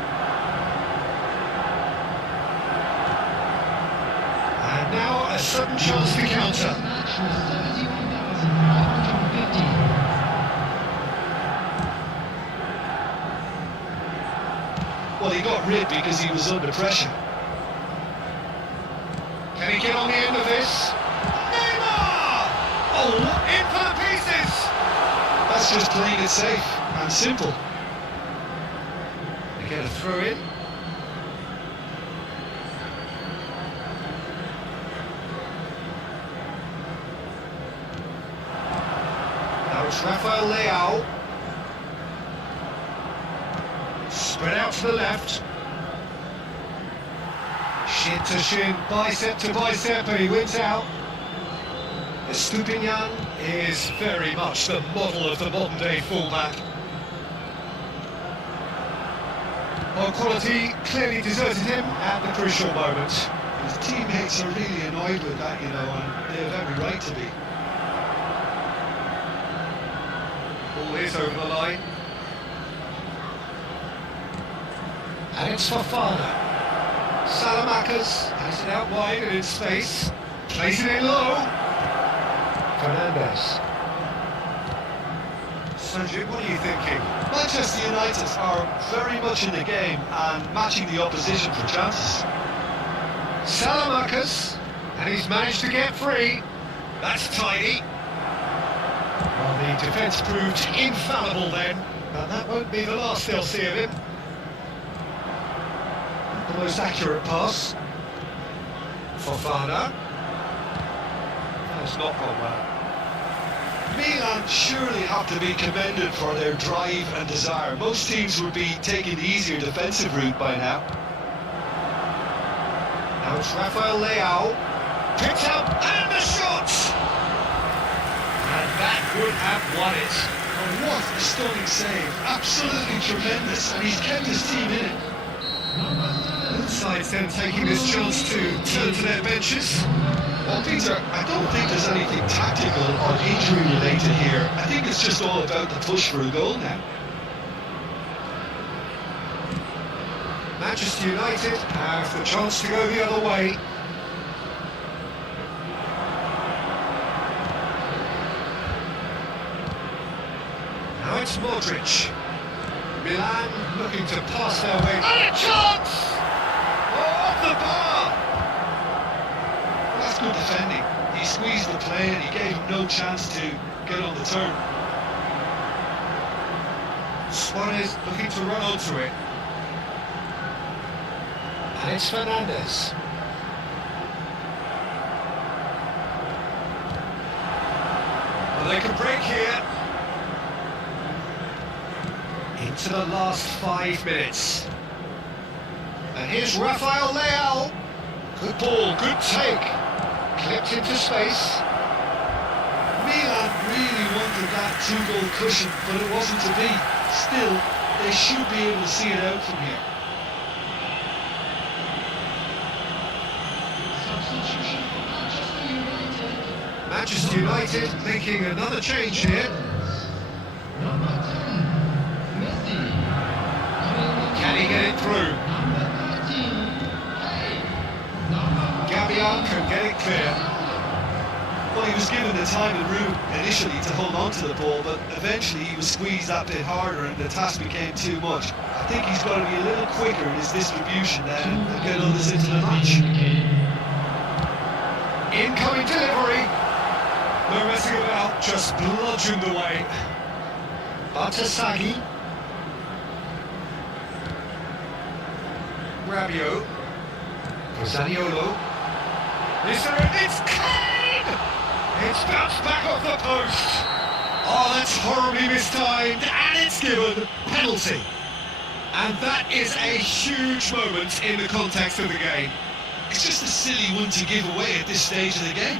And now a sudden chance to counter. Match was 31,550. Well, he got rid because he was under pressure. Can he get on the end of this? Neymar! Oh, in for the pieces! That's just playing it safe and simple. They get a throw in. Now it's Rafael Leao. Spread out to the left. Shin to shin, bicep to bicep, and he wins out. Estupinian is very much the model of the modern-day fullback. While quality clearly deserted him at the crucial moment. His teammates are really annoyed with that, you know, and they have every right to be. Ball is over the line. And it's Fofana. Salamakers has it out wide and in space. Plays it in low. Fernandez. Sanjay, what are you thinking? Manchester United are very much in the game and matching the opposition for chances. Salamakers. And he's managed to get free. That's tidy. Well, the defence proved infallible then, and that won't be the last they'll see of him. The most accurate pass. Fofana. That's not gone well. Milan surely have to be commended for their drive and desire. Most teams would be taking the easier defensive route by now. Now it's Rafael Leao. Picked up, and the shot! And that would have won it. Oh, what a stunning save. Absolutely tremendous. And he's kept his team in it. Both sides then taking this chance to turn to their benches. Well, Peter, I don't think there's anything tactical or injury related here. I think it's just all about the push for a goal now. Manchester United have the chance to go the other way. Now it's Modric. Milan looking to pass their way. And a chance! Oh, off the bar! Well, that's good defending. He squeezed the play and he gave him no chance to get on the turn. Suarez looking to run onto it. And it's Fernandes. Well, they can break here. Into the last 5 minutes. And here's Rafael Leao. Good ball, good take. Clipped into space. Milan really wanted that two-goal cushion, but it wasn't to be. Still, they should be able to see it out from here. Substitution for Manchester United. Manchester United making another change here. Number 10, Messi. Can he get it through? Number 13, Hey. Number Gabbia can get it clear. Well, he was given the time and room initially to hold on to the ball, but eventually he was squeezed that bit harder and the task became too much. I think he's got to be a little quicker in his distribution then and get others into the match. Incoming delivery. No messing about, just bludgeoned away. Batasagi. Rabiot. For Zaniolo. It's Kane! It's bounced back off the post. Oh, that's horribly mistimed, and it's given penalty. And that is a huge moment in the context of the game. It's just a silly one to give away at this stage of the game.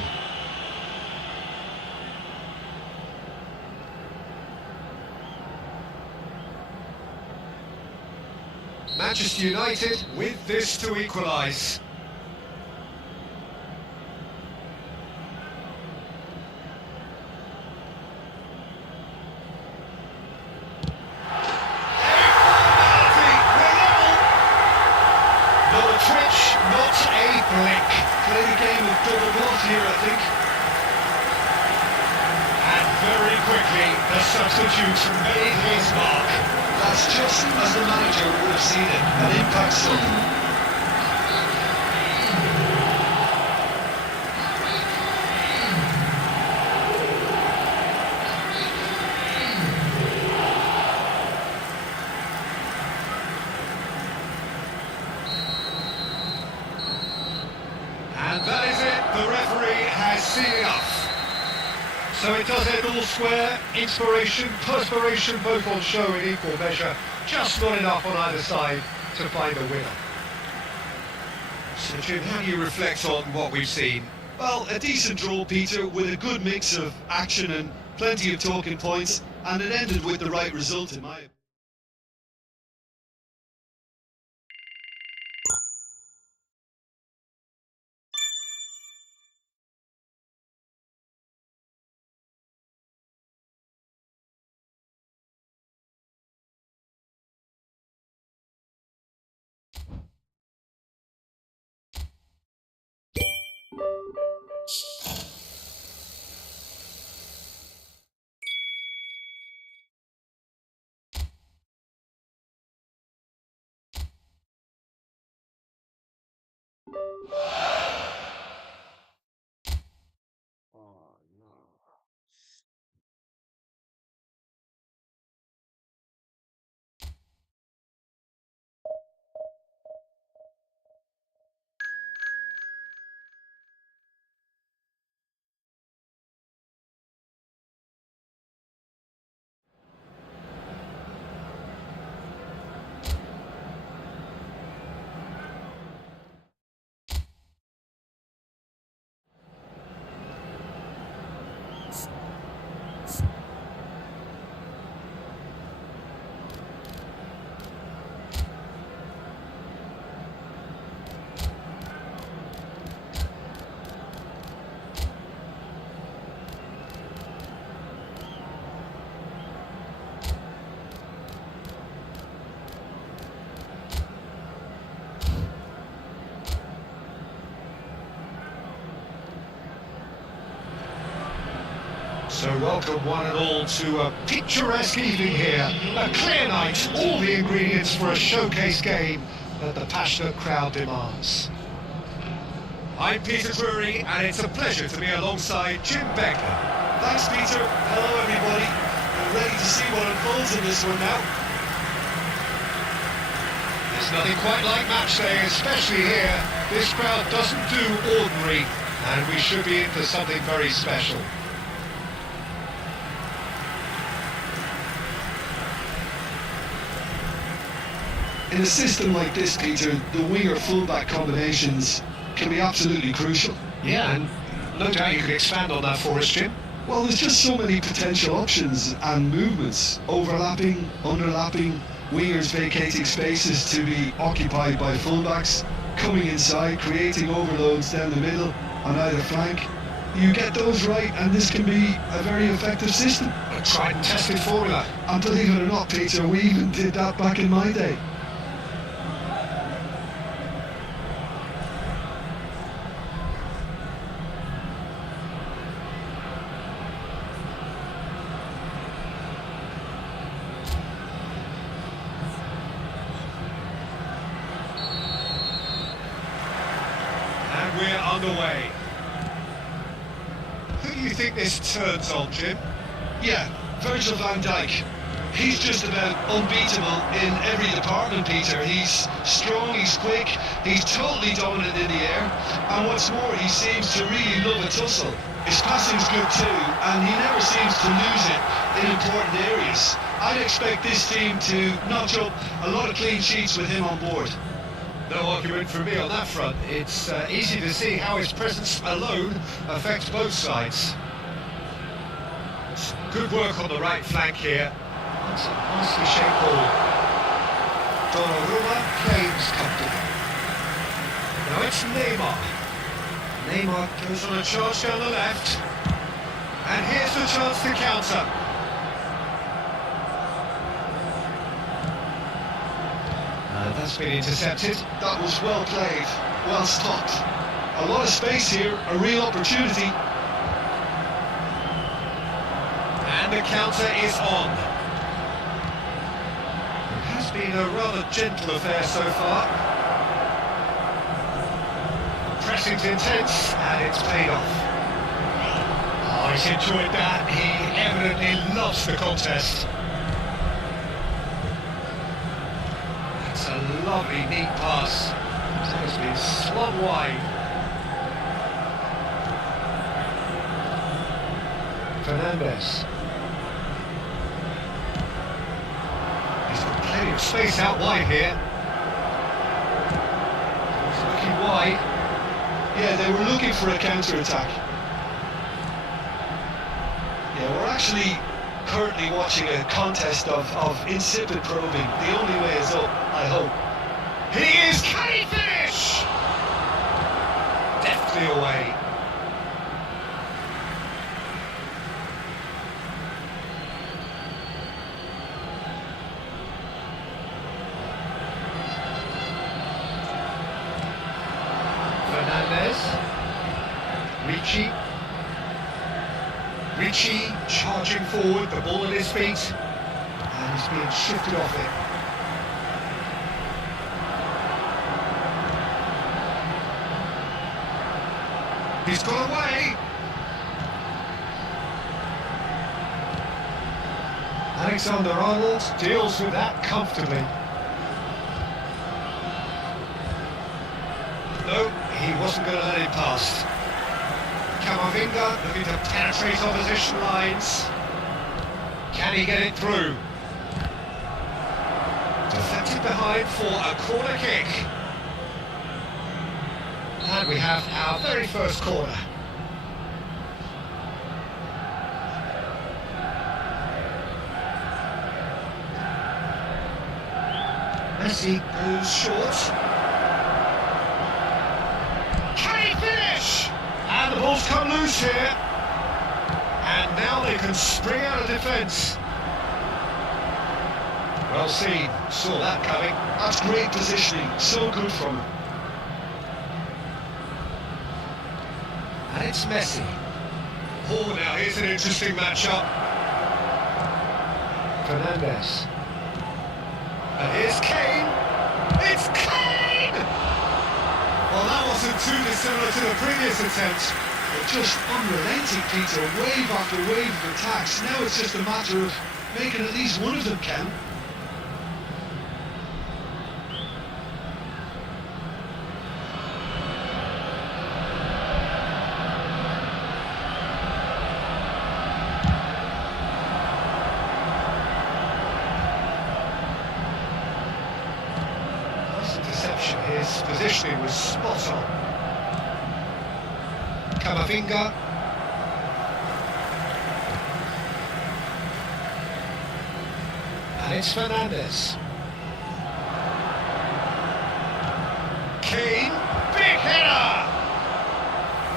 Manchester United with this to equalise. Not a blink. Played a game of double bluff here, I think. And very quickly, the substitutes made his mark. That's just as the manager would have seen it, an impact sub. And that is it, the referee has seen enough. So it does end all square, inspiration, perspiration both on show in equal measure, just not enough on either side to find a winner. So Jim, how do you reflect on what we've seen? Well, a decent draw, Peter, with a good mix of action and plenty of talking points, and it ended with the right result in my opinion. So welcome one and all to a picturesque evening here. A clear night, all the ingredients for a showcase game that the passionate crowd demands. I'm Peter Drury, and it's a pleasure to be alongside Jim Beckner. Thanks, Peter. Hello, everybody. We're ready to see what unfolds in this one now. There's nothing quite like match day, especially here. This crowd doesn't do ordinary, and we should be in for something very special. In a system like this, Peter, the winger-fullback combinations can be absolutely crucial. Yeah, and no doubt you could expand on that for us, Jim. Well, there's just so many potential options and movements, overlapping, underlapping, wingers vacating spaces to be occupied by fullbacks, coming inside, creating overloads down the middle on either flank. You get those right and this can be a very effective system. A tried and tested formula. And believe it or not, Peter, we even did that back in my day. And we're underway. Who do you think this turns on, Jim? Yeah, Virgil van Dijk. He's just about unbeatable in every department, Peter. He's strong, he's quick, he's totally dominant in the air, and what's more, he seems to really love a tussle. His passing's good too, and he never seems to lose it in important areas. I'd expect this team to notch up a lot of clean sheets with him on board. No argument from me on that front. It's easy to see how his presence alone affects both sides. Good work on the right flank here. That's a nicely shaped ball. Donnarumma claims comfortably. Now it's Neymar. Neymar goes on a charge down the left. And here's the chance to counter. That's been intercepted. That was well played, well stopped. A lot of space here, a real opportunity. And the counter is on. It has been a rather gentle affair so far. Pressing's intense, and it's paid off. Oh, he's enjoyed that. He evidently loves the contest. That's a lovely, neat pass. That has been slung wide. Fernandes. He's got plenty of space out wide here. He's looking wide. Yeah, they were looking for a counter-attack. Yeah, we're actually currently watching a contest of insipid probing. The only way is up, I hope. He is, can he finish? Deftly away. Fernandes. Ricci charging forward, the ball at his feet, and he's being shifted off it. He's got away. Alexander-Arnold deals with that comfortably. No, he wasn't going to let it pass. Camavinga looking to penetrate opposition lines. Can he get it through? Deflected behind for a corner kick. And we have our very first corner. Messi goes short. Can he finish? And the ball's come loose here. And now they can spring out of defence. Well seen, saw that coming. That's great positioning, so good from him. And it's Messi. Oh, now here's an interesting matchup. Fernandes. And here's Kane. It's Kane! Well, that wasn't too dissimilar to the previous attempt. They're just unrelenting, Peter, wave after wave of attacks. Now it's just a matter of making at least one of them count. Interception, his positioning was spot on. Camavinga. And it's Fernandes. Kane, big header!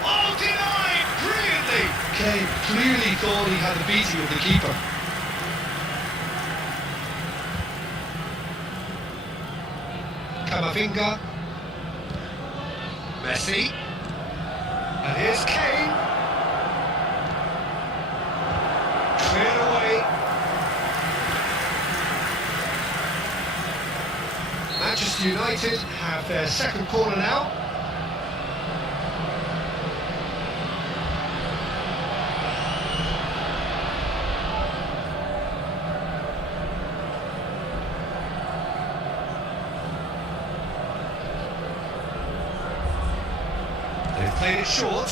Oh, denied brilliantly! Kane clearly thought he had the beating of the keeper. Camavinga. Messi. And here's Kane. Cleared away. Manchester United have their second corner now. They've played it short.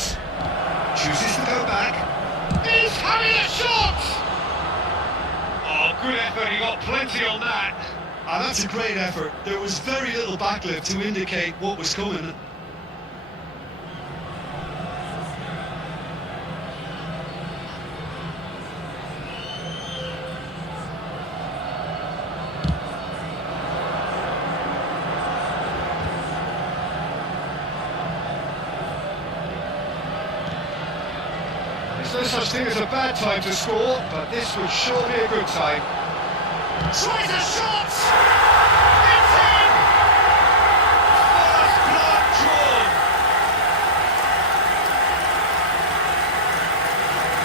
Chooses to go back. He's having a shot! Oh, good effort. He got plenty on that. And that's a great effort. There was very little backlift to indicate what was coming. There's no such thing as a bad time to score, but this would sure be a good time. Tries a shot! It's in! First blood drawn!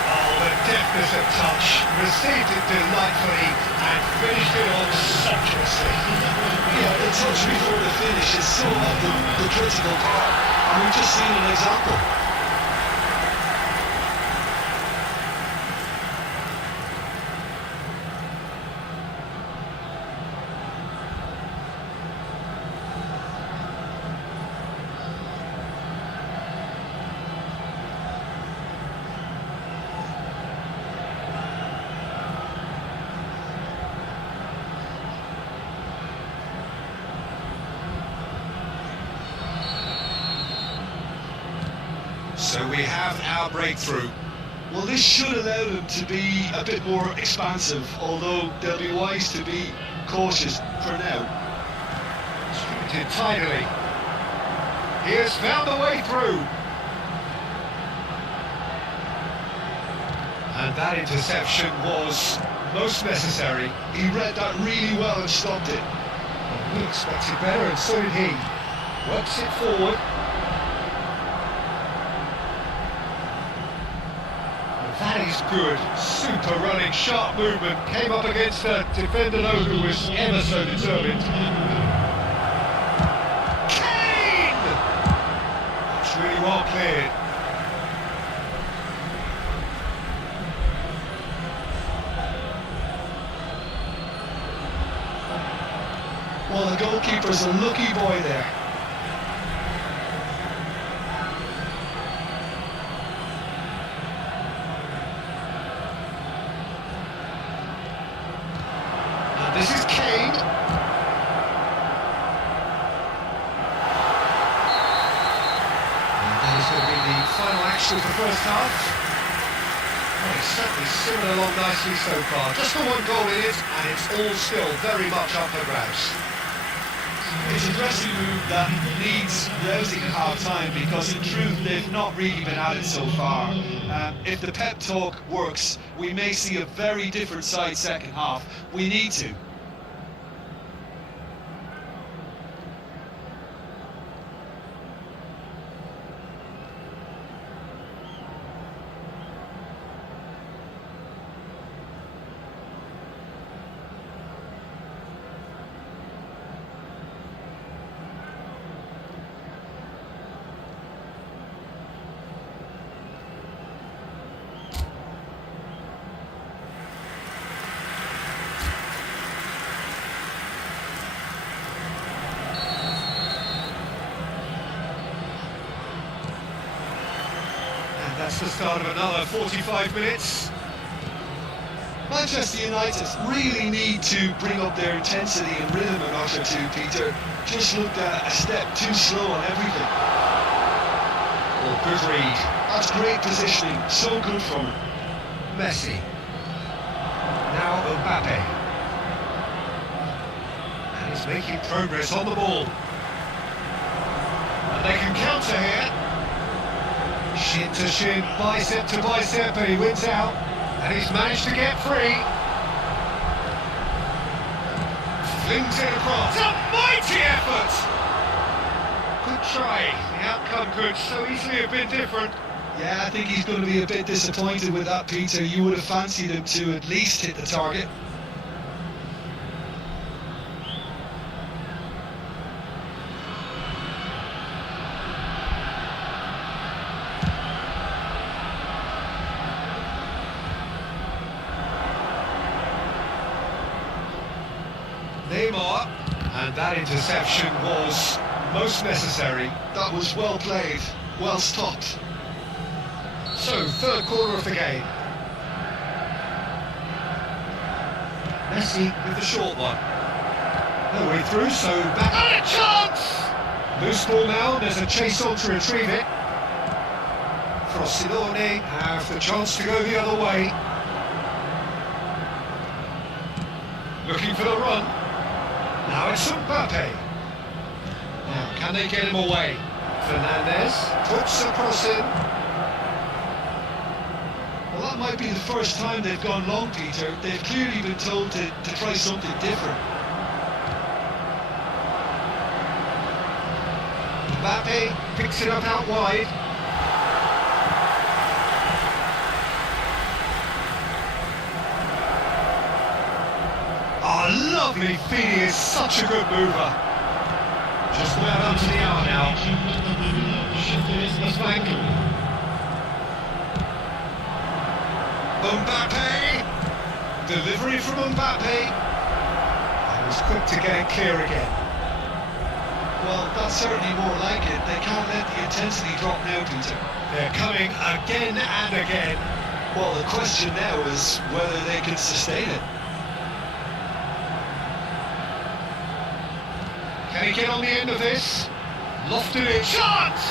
Oh, the deftness of touch. Received it delightfully and finished it off sumptuously. Yeah, the touch before the finish is so often the critical part. And we've just seen an example. So we have our breakthrough. Well, this should allow them to be a bit more expansive, although they'll be wise to be cautious for now. Distributed tidily. He has found the way through. And that interception was most necessary. He read that really well and stopped it. He expected better, and so did he. Works it forward. That is good. Super running, sharp movement. Came up against a defender though who was ever so determined. Kane! That's really well cleared. Well, the goalkeeper's a lucky boy there. This is Kane. And that is going to be the final action of the first half. Well, it's certainly swimming along nicely so far. Just the one goal in it, and it's all still very much up for grabs. It's a dressing room that needs rousing at half-time because in truth they've not really been at it so far. If the pep talk works, we may see a very different side second half. We need to. That's the start of another 45 minutes. Manchester United really need to bring up their intensity and rhythm a notch or two, Peter. Just looked at a step too slow on everything. Oh, good read. That's great positioning, so good from him. Messi. Now Mbappe. And he's making progress on the ball. And they can counter here. Shin to shin, bicep to bicep, and he wins out. And he's managed to get free. Flings it across. It's a mighty effort! Good try. The outcome could so easily have been different. Yeah, I think he's going to be a bit disappointed with that, Peter. You would have fancied him to at least hit the target. Neymar, and that interception was most necessary. That was well played, well stopped. So, third quarter of the game. Messi with the short one. No way through, so back. And a chance! Loose ball now, there's a chase on to retrieve it. Frosinone have the chance to go the other way. Looking for the run. Now it's Mbappe. Now, can they get him away? Fernandez puts a cross in. Well, that might be the first time they've gone long, Peter. They've clearly been told to try something different. Mbappe picks it up out wide. Oh, lovely feed, he is such a good mover. Just well up to the hour now. The flank. Mbappe. Delivery from Mbappe. And was quick to get it clear again. Well, that's certainly more like it. They can't let the intensity drop now, Peter. They're coming again and again. Well, the question now is whether they can sustain it. Can he get on the end of this? Lofted it. Chance!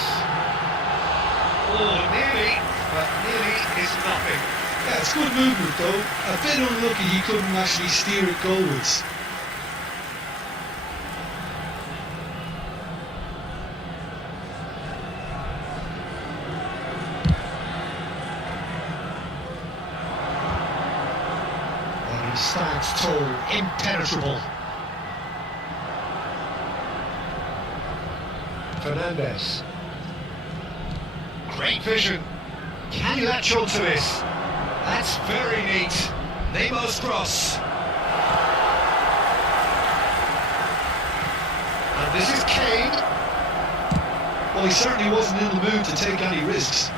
Oh, nearly, but nearly is nothing. Yeah, it's good movement though. A bit unlucky he couldn't actually steer it goalwards. And he stands tall, impenetrable. Fernandez. Great vision. Can he latch onto this? That's very neat. Neymar's cross. And this is Kane. Well, he certainly wasn't in the mood to take any risks.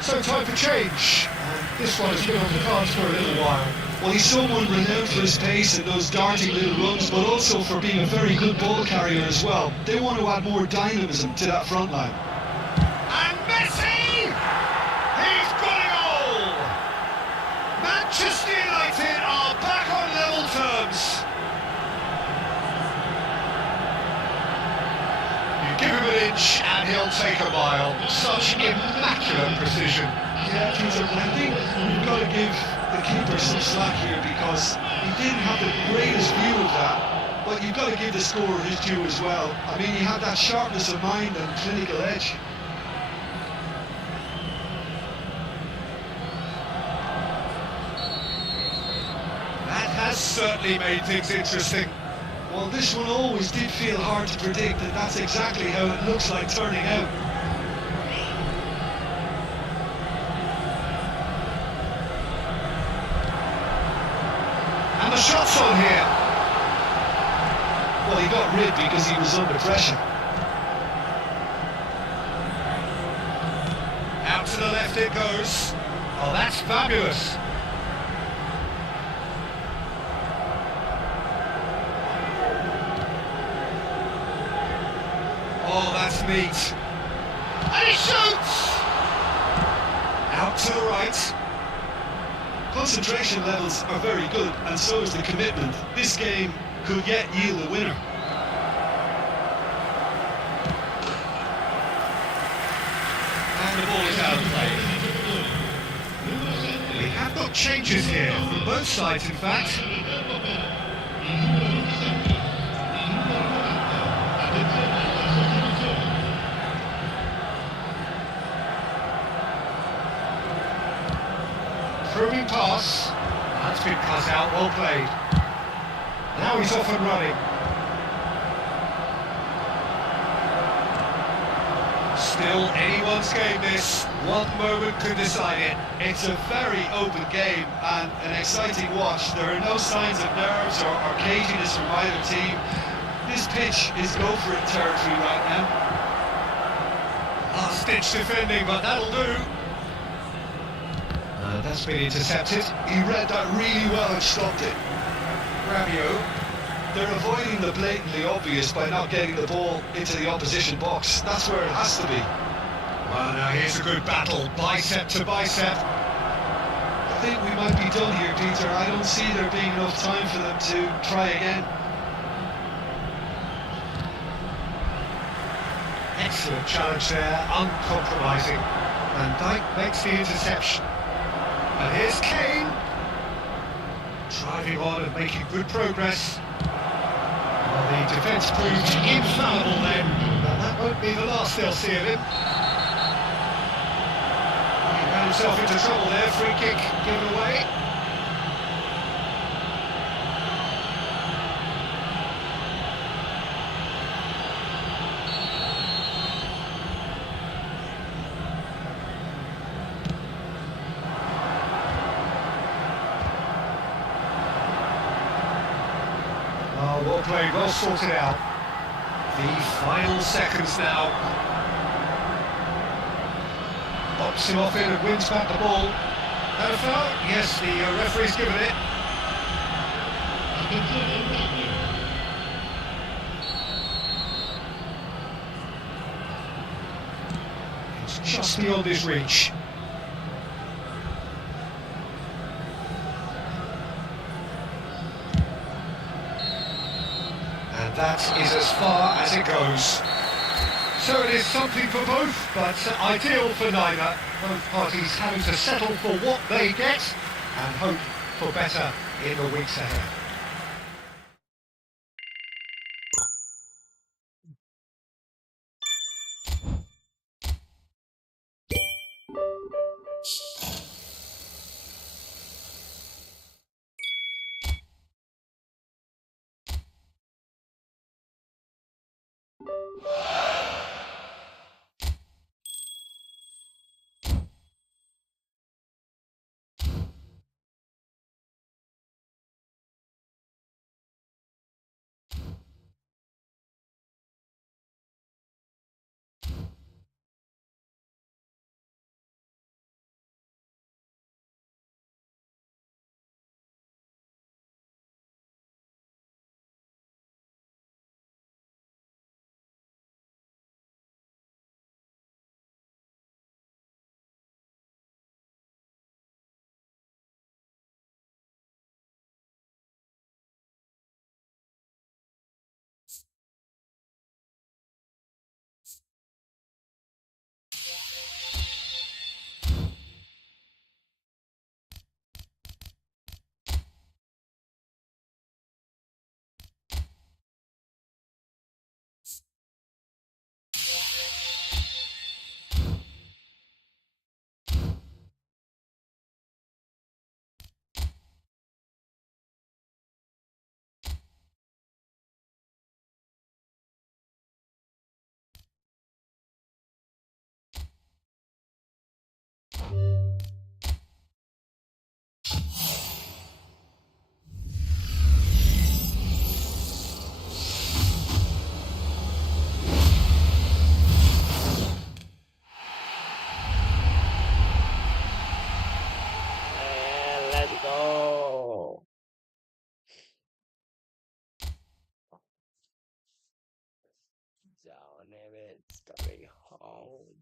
So time for change. And this one has been on the cards for a little while. Well, he's someone renowned for his pace and those darting little runs, but also for being a very good ball carrier as well. They want to add more dynamism to that front line. And Messi! He's got it all! Manchester United are back on level terms. You give him an inch and he'll take a mile. Such immaculate precision. Yeah, Peter, I think we've got to give the keeper some slack here because he didn't have the greatest view of that, but you've got to give the scorer his due as well. I mean, he had that sharpness of mind and clinical edge. That has certainly made things interesting. Well, this one always did feel hard to predict, and that's exactly how it looks like turning out. And the shot's on here. Well, he got rid because he was under pressure. Out to the left it goes. Oh, that's fabulous. Oh, that's neat. And he shoots! Out to the right. Concentration levels are very good, and so is the commitment. This game could yet yield a winner. And the ball is out of play. We have got changes here, from both sides in fact. Through pass. That's been cut out, well played. Now he's off and running. Still anyone's game this. One moment could decide it. It's a very open game and an exciting watch. There are no signs of nerves or caginess from either team. This pitch is go-for-it territory right now. Last-ditch defending, but that'll do. That's been intercepted. He read that really well and stopped it. Rabiot. They're avoiding the blatantly obvious by not getting the ball into the opposition box. That's where it has to be. Well, now here's a good battle, bicep to bicep. I think we might be done here, Peter. I don't see there being enough time for them to try again. Excellent challenge there, uncompromising. Van Dijk makes the interception. And here's Kane. Driving on and making good progress. Well, the defence proved infallible then, but that won't be the last they'll see of him. He ran himself into trouble there, free kick given away. Oh, well played, well sorted out. The final seconds now. Bops him off in and wins back the ball. That a foul? Yes, the referee's given it. It's just beyond his reach. And that is as far as it goes. So it is something for both, but ideal for neither. Both parties having to settle for what they get and hope for better in the weeks ahead. Let's go. Down, it's coming home.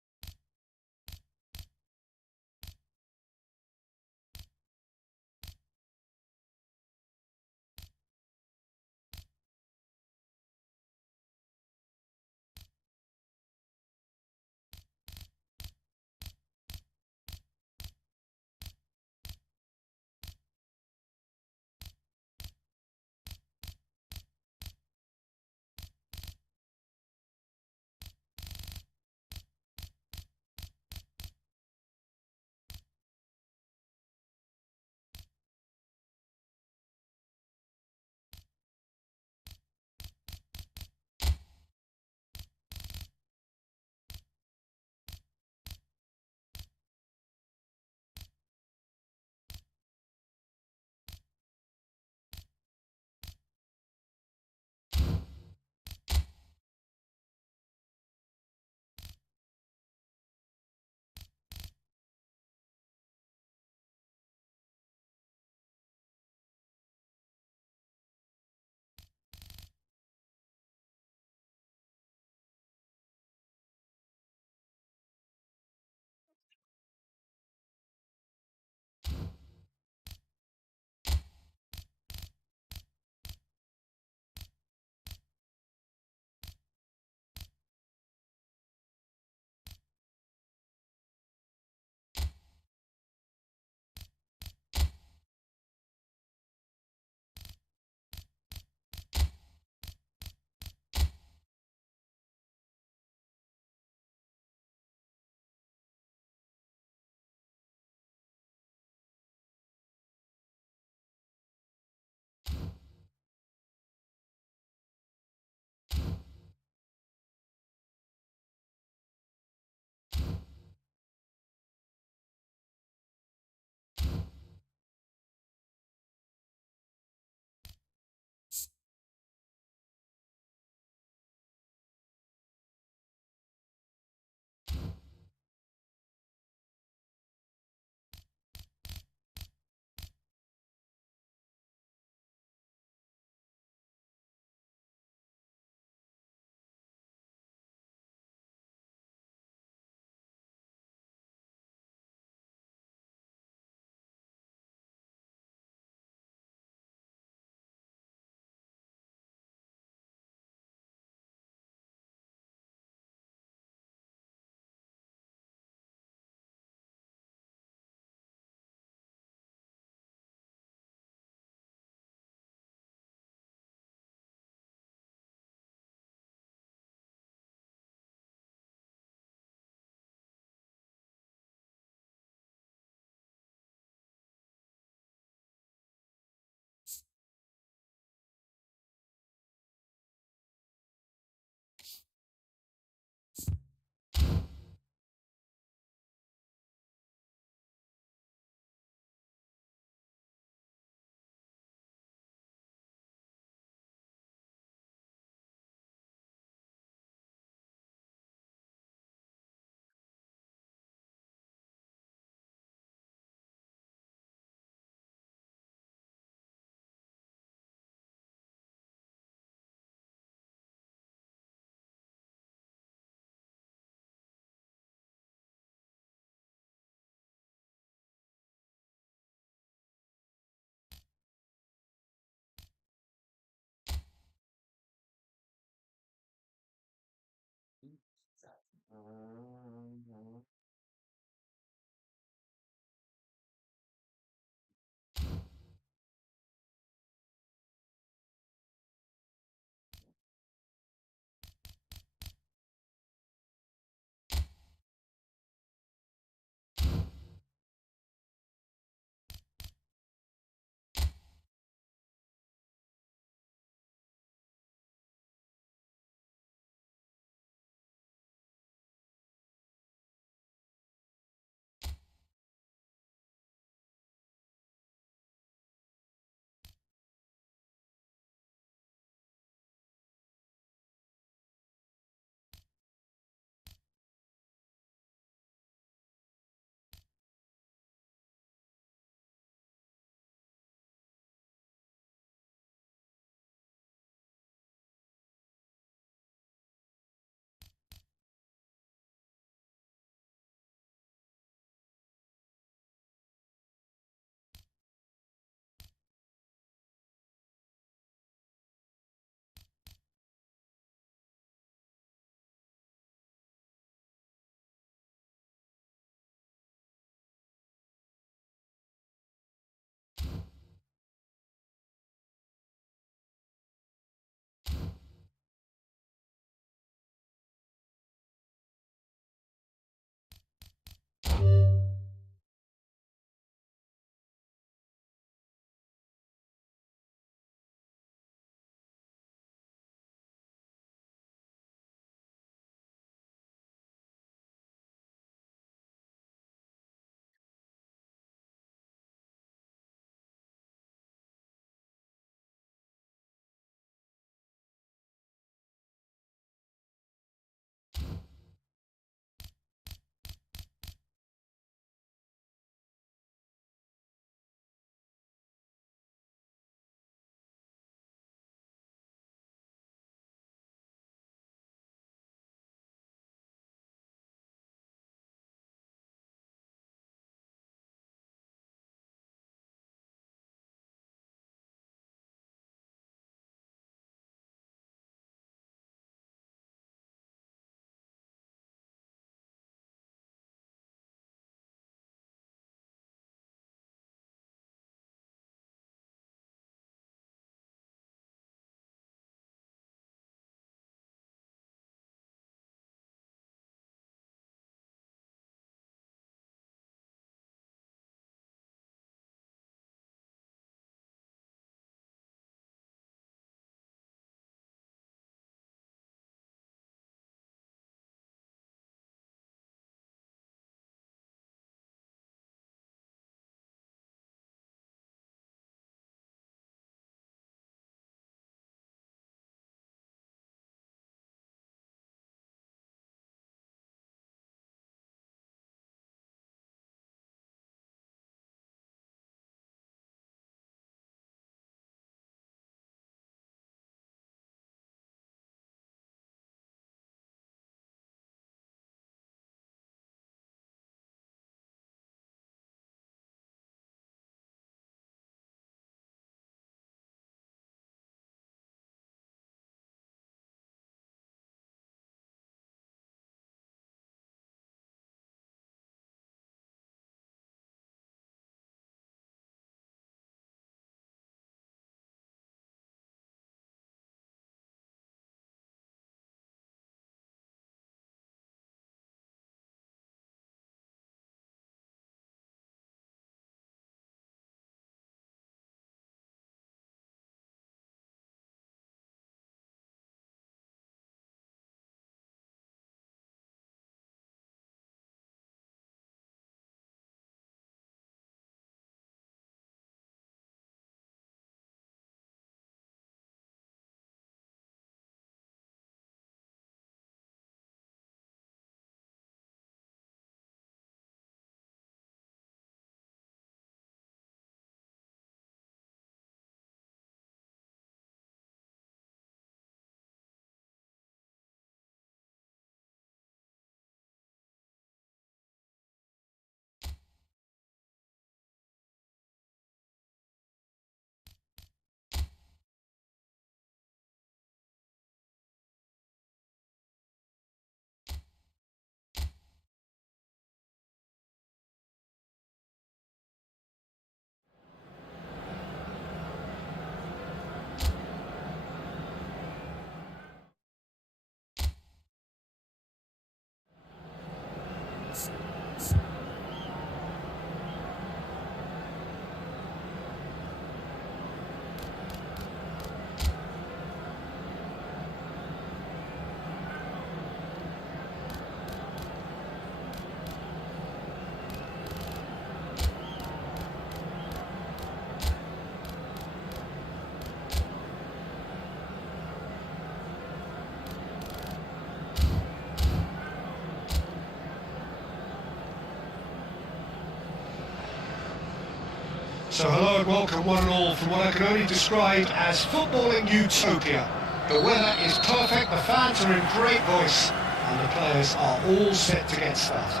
So hello and welcome one and all from what I can only describe as footballing utopia. The weather is perfect, the fans are in great voice, and the players are all set to get started.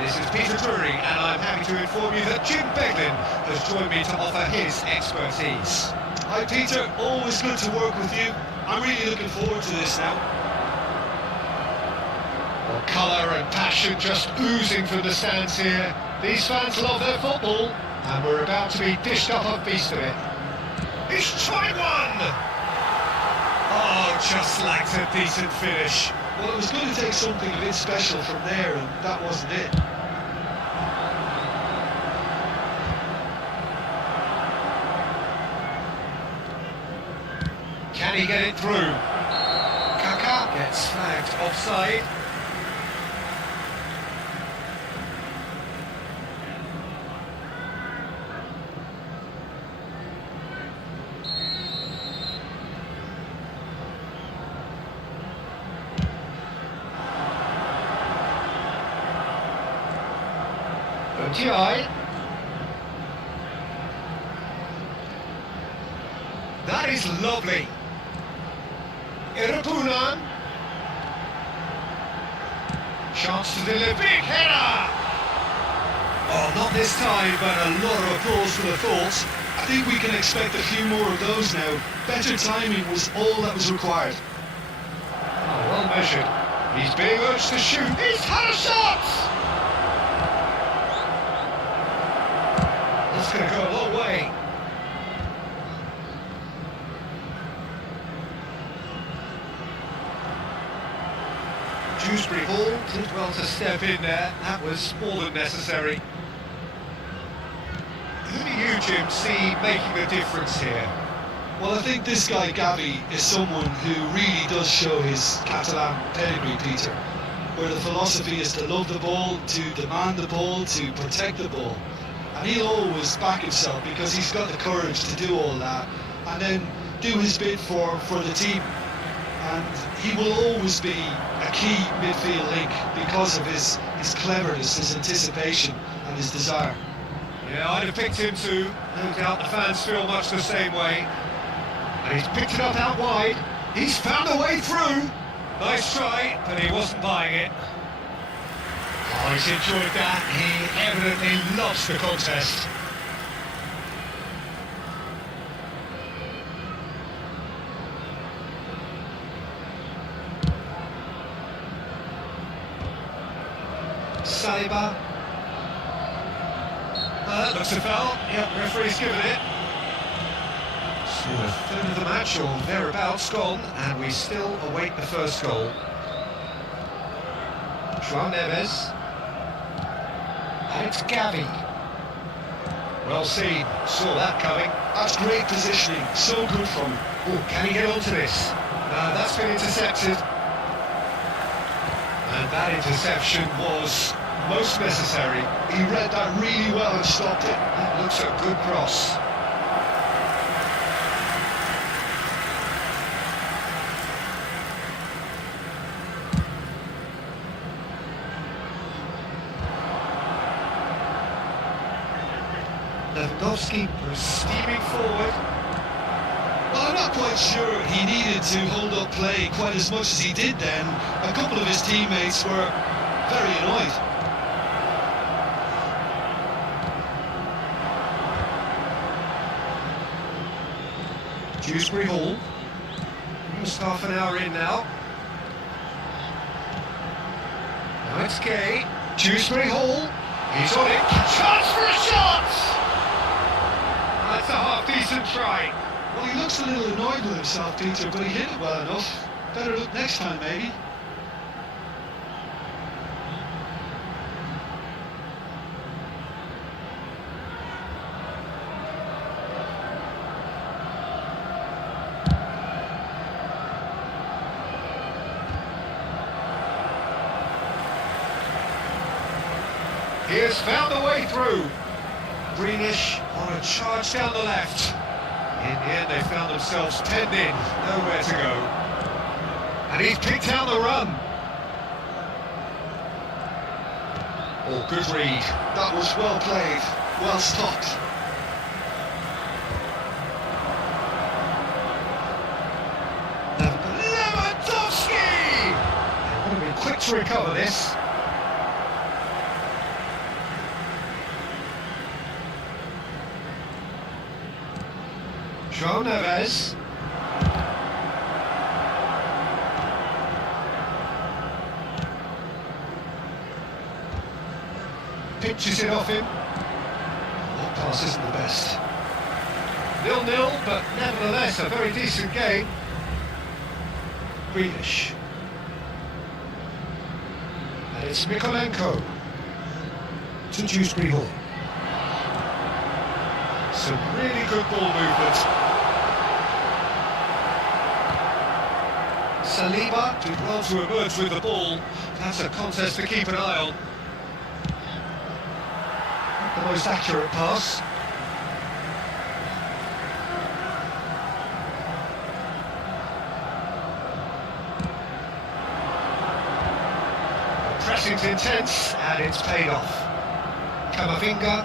This is Peter Drury, and I'm happy to inform you that Jim Beglin has joined me to offer his expertise. Hi Peter, always good to work with you. I'm really looking forward to this now. Well, colour and passion just oozing from the stands here. These fans love their football, and we're about to be dished up a feast of it. He's tried one! Oh, just lacked a decent finish. Well, it was going to take something a bit special from there, and that wasn't it. Can he get it through? Kaka gets flagged offside. OTI. That is lovely. Irapunan. Chance to deliver. Big header! Oh, not this time, but a lot of applause for the thought. I think we can expect a few more of those now. Better timing was all that was required. Oh, well measured. He's being urged to shoot. He's had a shot! That's going to go a long way. Dewsbury Hall did well to step in there. That was more than necessary. Who do you, Jim, see making the difference here? Well, I think this guy, Gavi, is someone who really does show his Catalan pedigree, Peter, where the philosophy is to love the ball, to demand the ball, to protect the ball. And he'll always back himself because he's got the courage to do all that and then do his bit for the team. And he will always be a key midfield link because of his cleverness, his anticipation and his desire. Yeah, I'd have picked him too. No doubt the fans feel much the same way. And he's picked it up out wide. He's found a way through. Nice try, but he wasn't buying it. Oh, he's enjoyed that. He evidently loves the contest. Saliba. That looks a foul. Yep, referee's given it. So a third of the match or thereabouts gone, and we still await the first goal. João Neves. And it's Gavi. Well seen, saw that coming. That's great positioning, so good from him. Oh, can he get onto this? That's been intercepted. And that interception was most necessary. He read that really well and stopped it. That looks a good cross. Lewandowski was steaming forward. Well, I'm not quite sure he needed to hold up play quite as much as he did then. A couple of his teammates were very annoyed. Dewsbury Hall. Almost half an hour in now. Now it's Gay. Dewsbury Hall. He's on it. Chance for a shot! That's a half-decent try. Well, he looks a little annoyed with himself, Peter, but he hit it well enough. Better look next time, maybe. He has found a way through. Greenish on a charge down the left. In the end, they found themselves penned in, nowhere to go. And he's picked out the run. Oh, good read. That was well played, well stopped. to recover this. João Neves. Pinches it off him. That pass isn't the best. 0-0, but nevertheless a very decent game. Grealish. And it's Mikolenko to Dewsbury Hall. Some really good ball movement. Saliba did well to emerge with the ball. That's a contest to keep an eye on. Not the most accurate pass. Pressing's intense and it's paid off. Camavinga.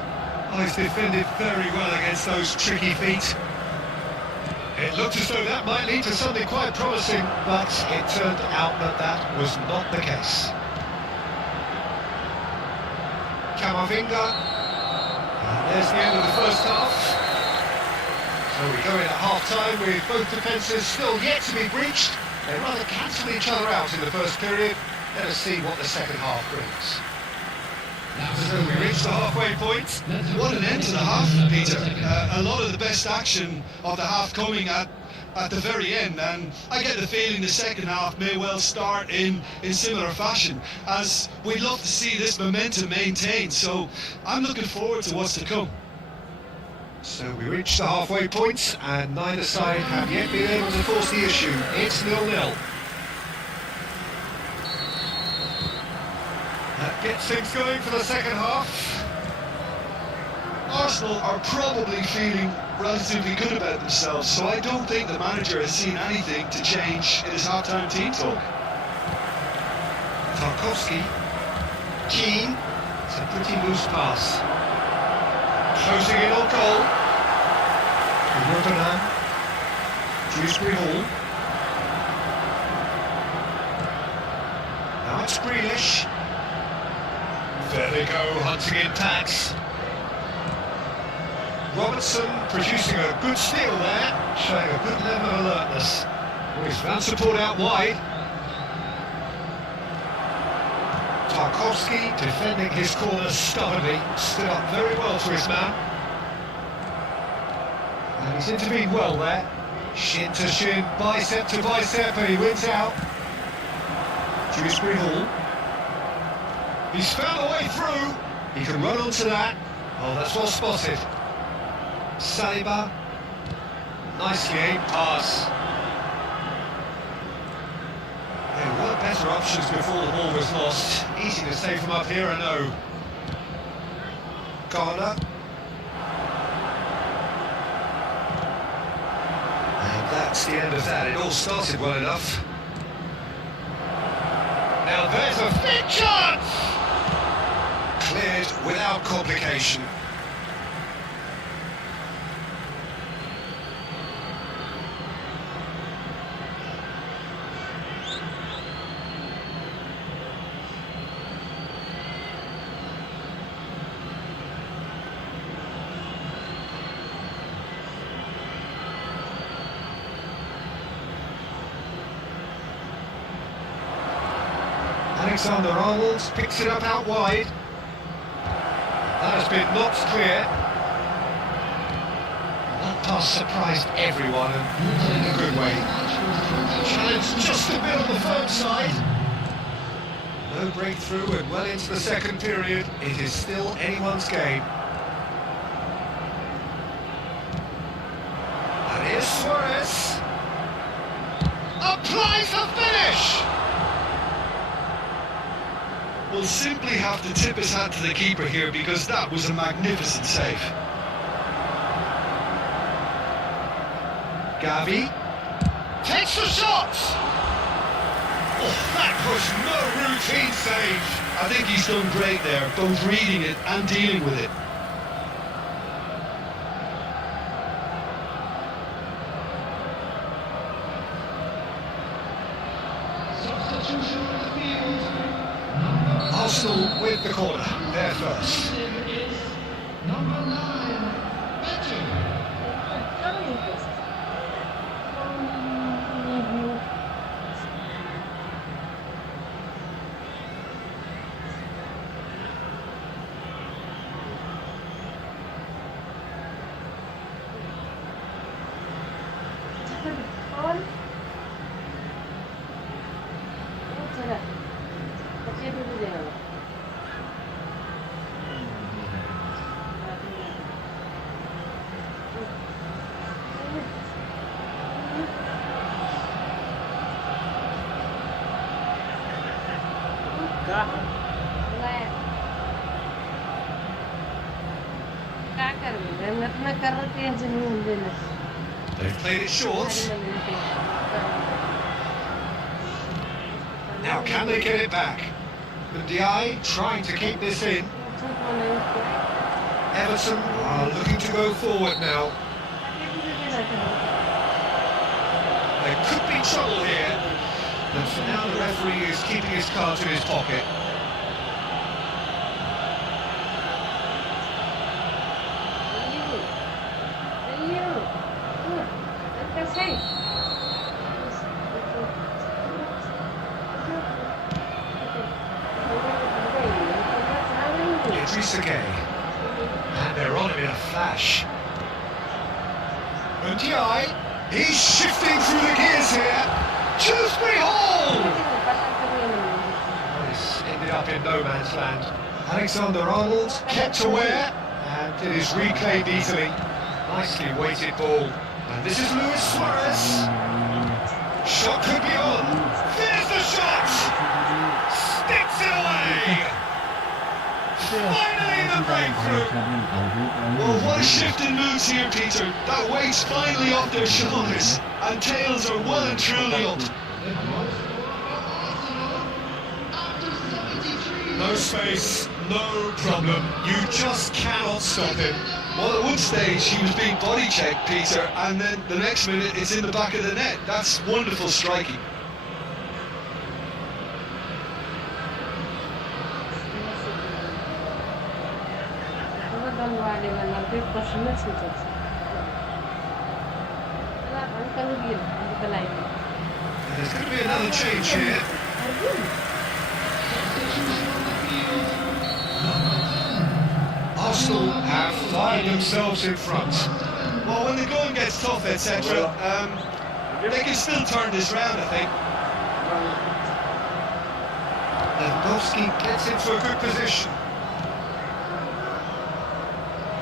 Oh, he's defended very well against those tricky feet. It looked as though that might lead to something quite promising, but it turned out that that was not the case. Camavinga. And there's the end of the first half. So we go in at half-time with both defences still yet to be breached. They rather cancel each other out in the first period. Let us see what the second half brings. So we reached the halfway point. What an end to the half, Peter. A lot of the best action of the half coming at the very end, and I get the feeling the second half may well start in similar fashion, as we'd love to see this momentum maintained, so I'm looking forward to what's to come. So we reached the halfway point, and neither side have yet been able to force the issue. It's 0-0. That gets things going for the second half. Arsenal are probably feeling relatively good about themselves, so I don't think the manager has seen anything to change in his half-time team talk. Tarkowski. Keane. It's a pretty loose pass. Closing in on goal. Rotterdam. Dewsbury Hall. Now it's Grealish. There they go, hunting in tags. Robertson producing a good steal there, showing a good level of alertness. Well, he's found support out wide. Tarkowski defending his corner stubbornly, stood up very well to his man. And he's intervened well there. Shin to shin, bicep to bicep, and he wins out. Dewsbury Hall. He's found a way through. He can run onto that. Oh, that's well spotted. Saliba. Nicely aimed pass. There were better options before the ball was lost. Easy to say from up here, I know. Garner. And that's the end of that. It all started well enough. Now there's a big chance! Cleared without complication. Alexander-Arnold picks it up out wide. That has been knocked clear. That pass surprised everyone and in a good way. Challenge just a bit on the firm side. No breakthrough and well into the second period. It is still anyone's game. And here's Suarez. Applies the finish! Will simply have to tip his hat to the keeper here, because that was a magnificent save. Gavi takes the shot! Oh, that was no routine save! I think he's done great there, both reading it and dealing with it. Substitution on the field. took the corner, there first. Is number 9, Better. They've played it short. Now can they get it back? Ndiaye trying to keep this in. Everton are looking to go forward now. There could be trouble here, but for now the referee is keeping his cards in his pocket. And they're on him in a flash. Ndiaye, he's shifting through the gears here. Shrewsbury Hall! This ended up in no man's land. Alexander-Arnold kept aware, and it is reclaimed easily. Nicely weighted ball. And this is Luis Suarez. Shot could be on. There's the shot! Sticks it away! Finally the breakthrough! Well, what a shift in moods here, Peter. That weight's finally off their shoulders, and tails are well and truly up. No space, no problem. You just cannot stop him. Well, at one stage he was being body checked, Peter, and then the next minute it's in the back of the net. That's wonderful striking. There's going to be another change here. Arsenal have fired themselves in front. Well, when the going gets tough, etc., they can still turn this round, I think. Lewandowski gets into a good position.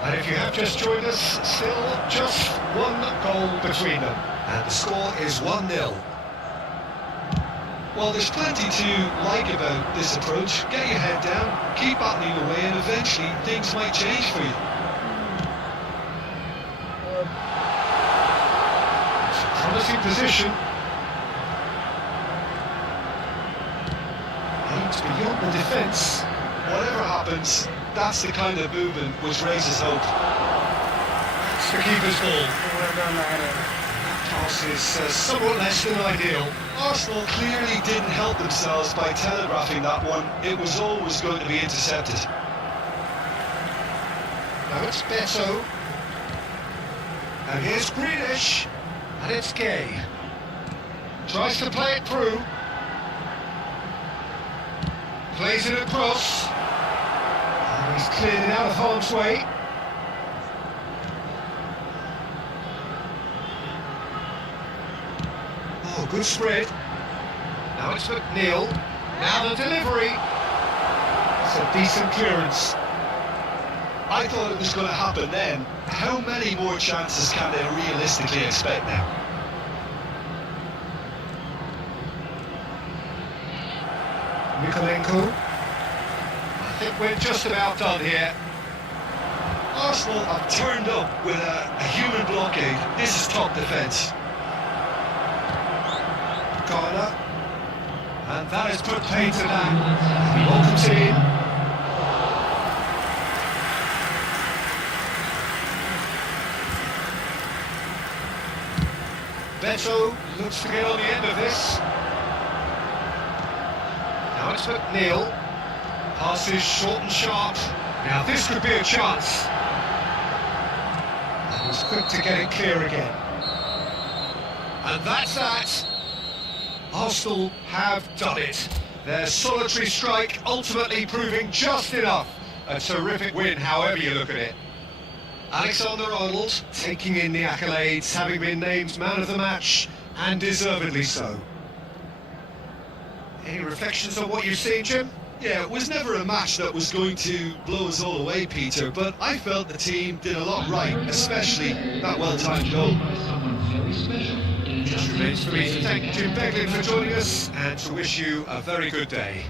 And if you have just joined us, still just one goal between them. And the score is 1-0. Well, there's plenty to like about this approach. Get your head down, keep battling away, and eventually things might change for you. It's a promising position. Aims beyond the defence. Whatever happens, that's the kind of movement which raises hope. It's the keeper's ball. That pass is somewhat less than ideal. Arsenal clearly didn't help themselves by telegraphing that one. It was always going to be intercepted. Now it's Beto. And here's Grealish. And it's Gay. Tries to play it through. Plays it across. And he's cleared it out of harm's way. Oh, good spread. Now it's McNeil. Now the delivery. That's a decent clearance. I thought it was going to happen then. How many more chances can they realistically expect now? Mikolenko. I think we're just about done here. Arsenal have turned up with a human blockade. This is top defence. Corner. And that has put paid to that. He welcomes it in. Beto looks to get on the end of this. Now it's McNeil. Passes short and sharp. Now this could be a chance. And he's quick to get it clear again. And that's that. Arsenal have done it. Their solitary strike ultimately proving just enough. A terrific win, however you look at it. Alexander-Arnold taking in the accolades, having been named man of the match, and deservedly so. Any reflections on what you've seen, Jim? Yeah, it was never a match that was going to blow us all away, Peter, but I felt the team did a lot right, especially that well-timed goal. By someone very special. It just remains for me to thank Jim Beglin for joining us and to wish you a very good day.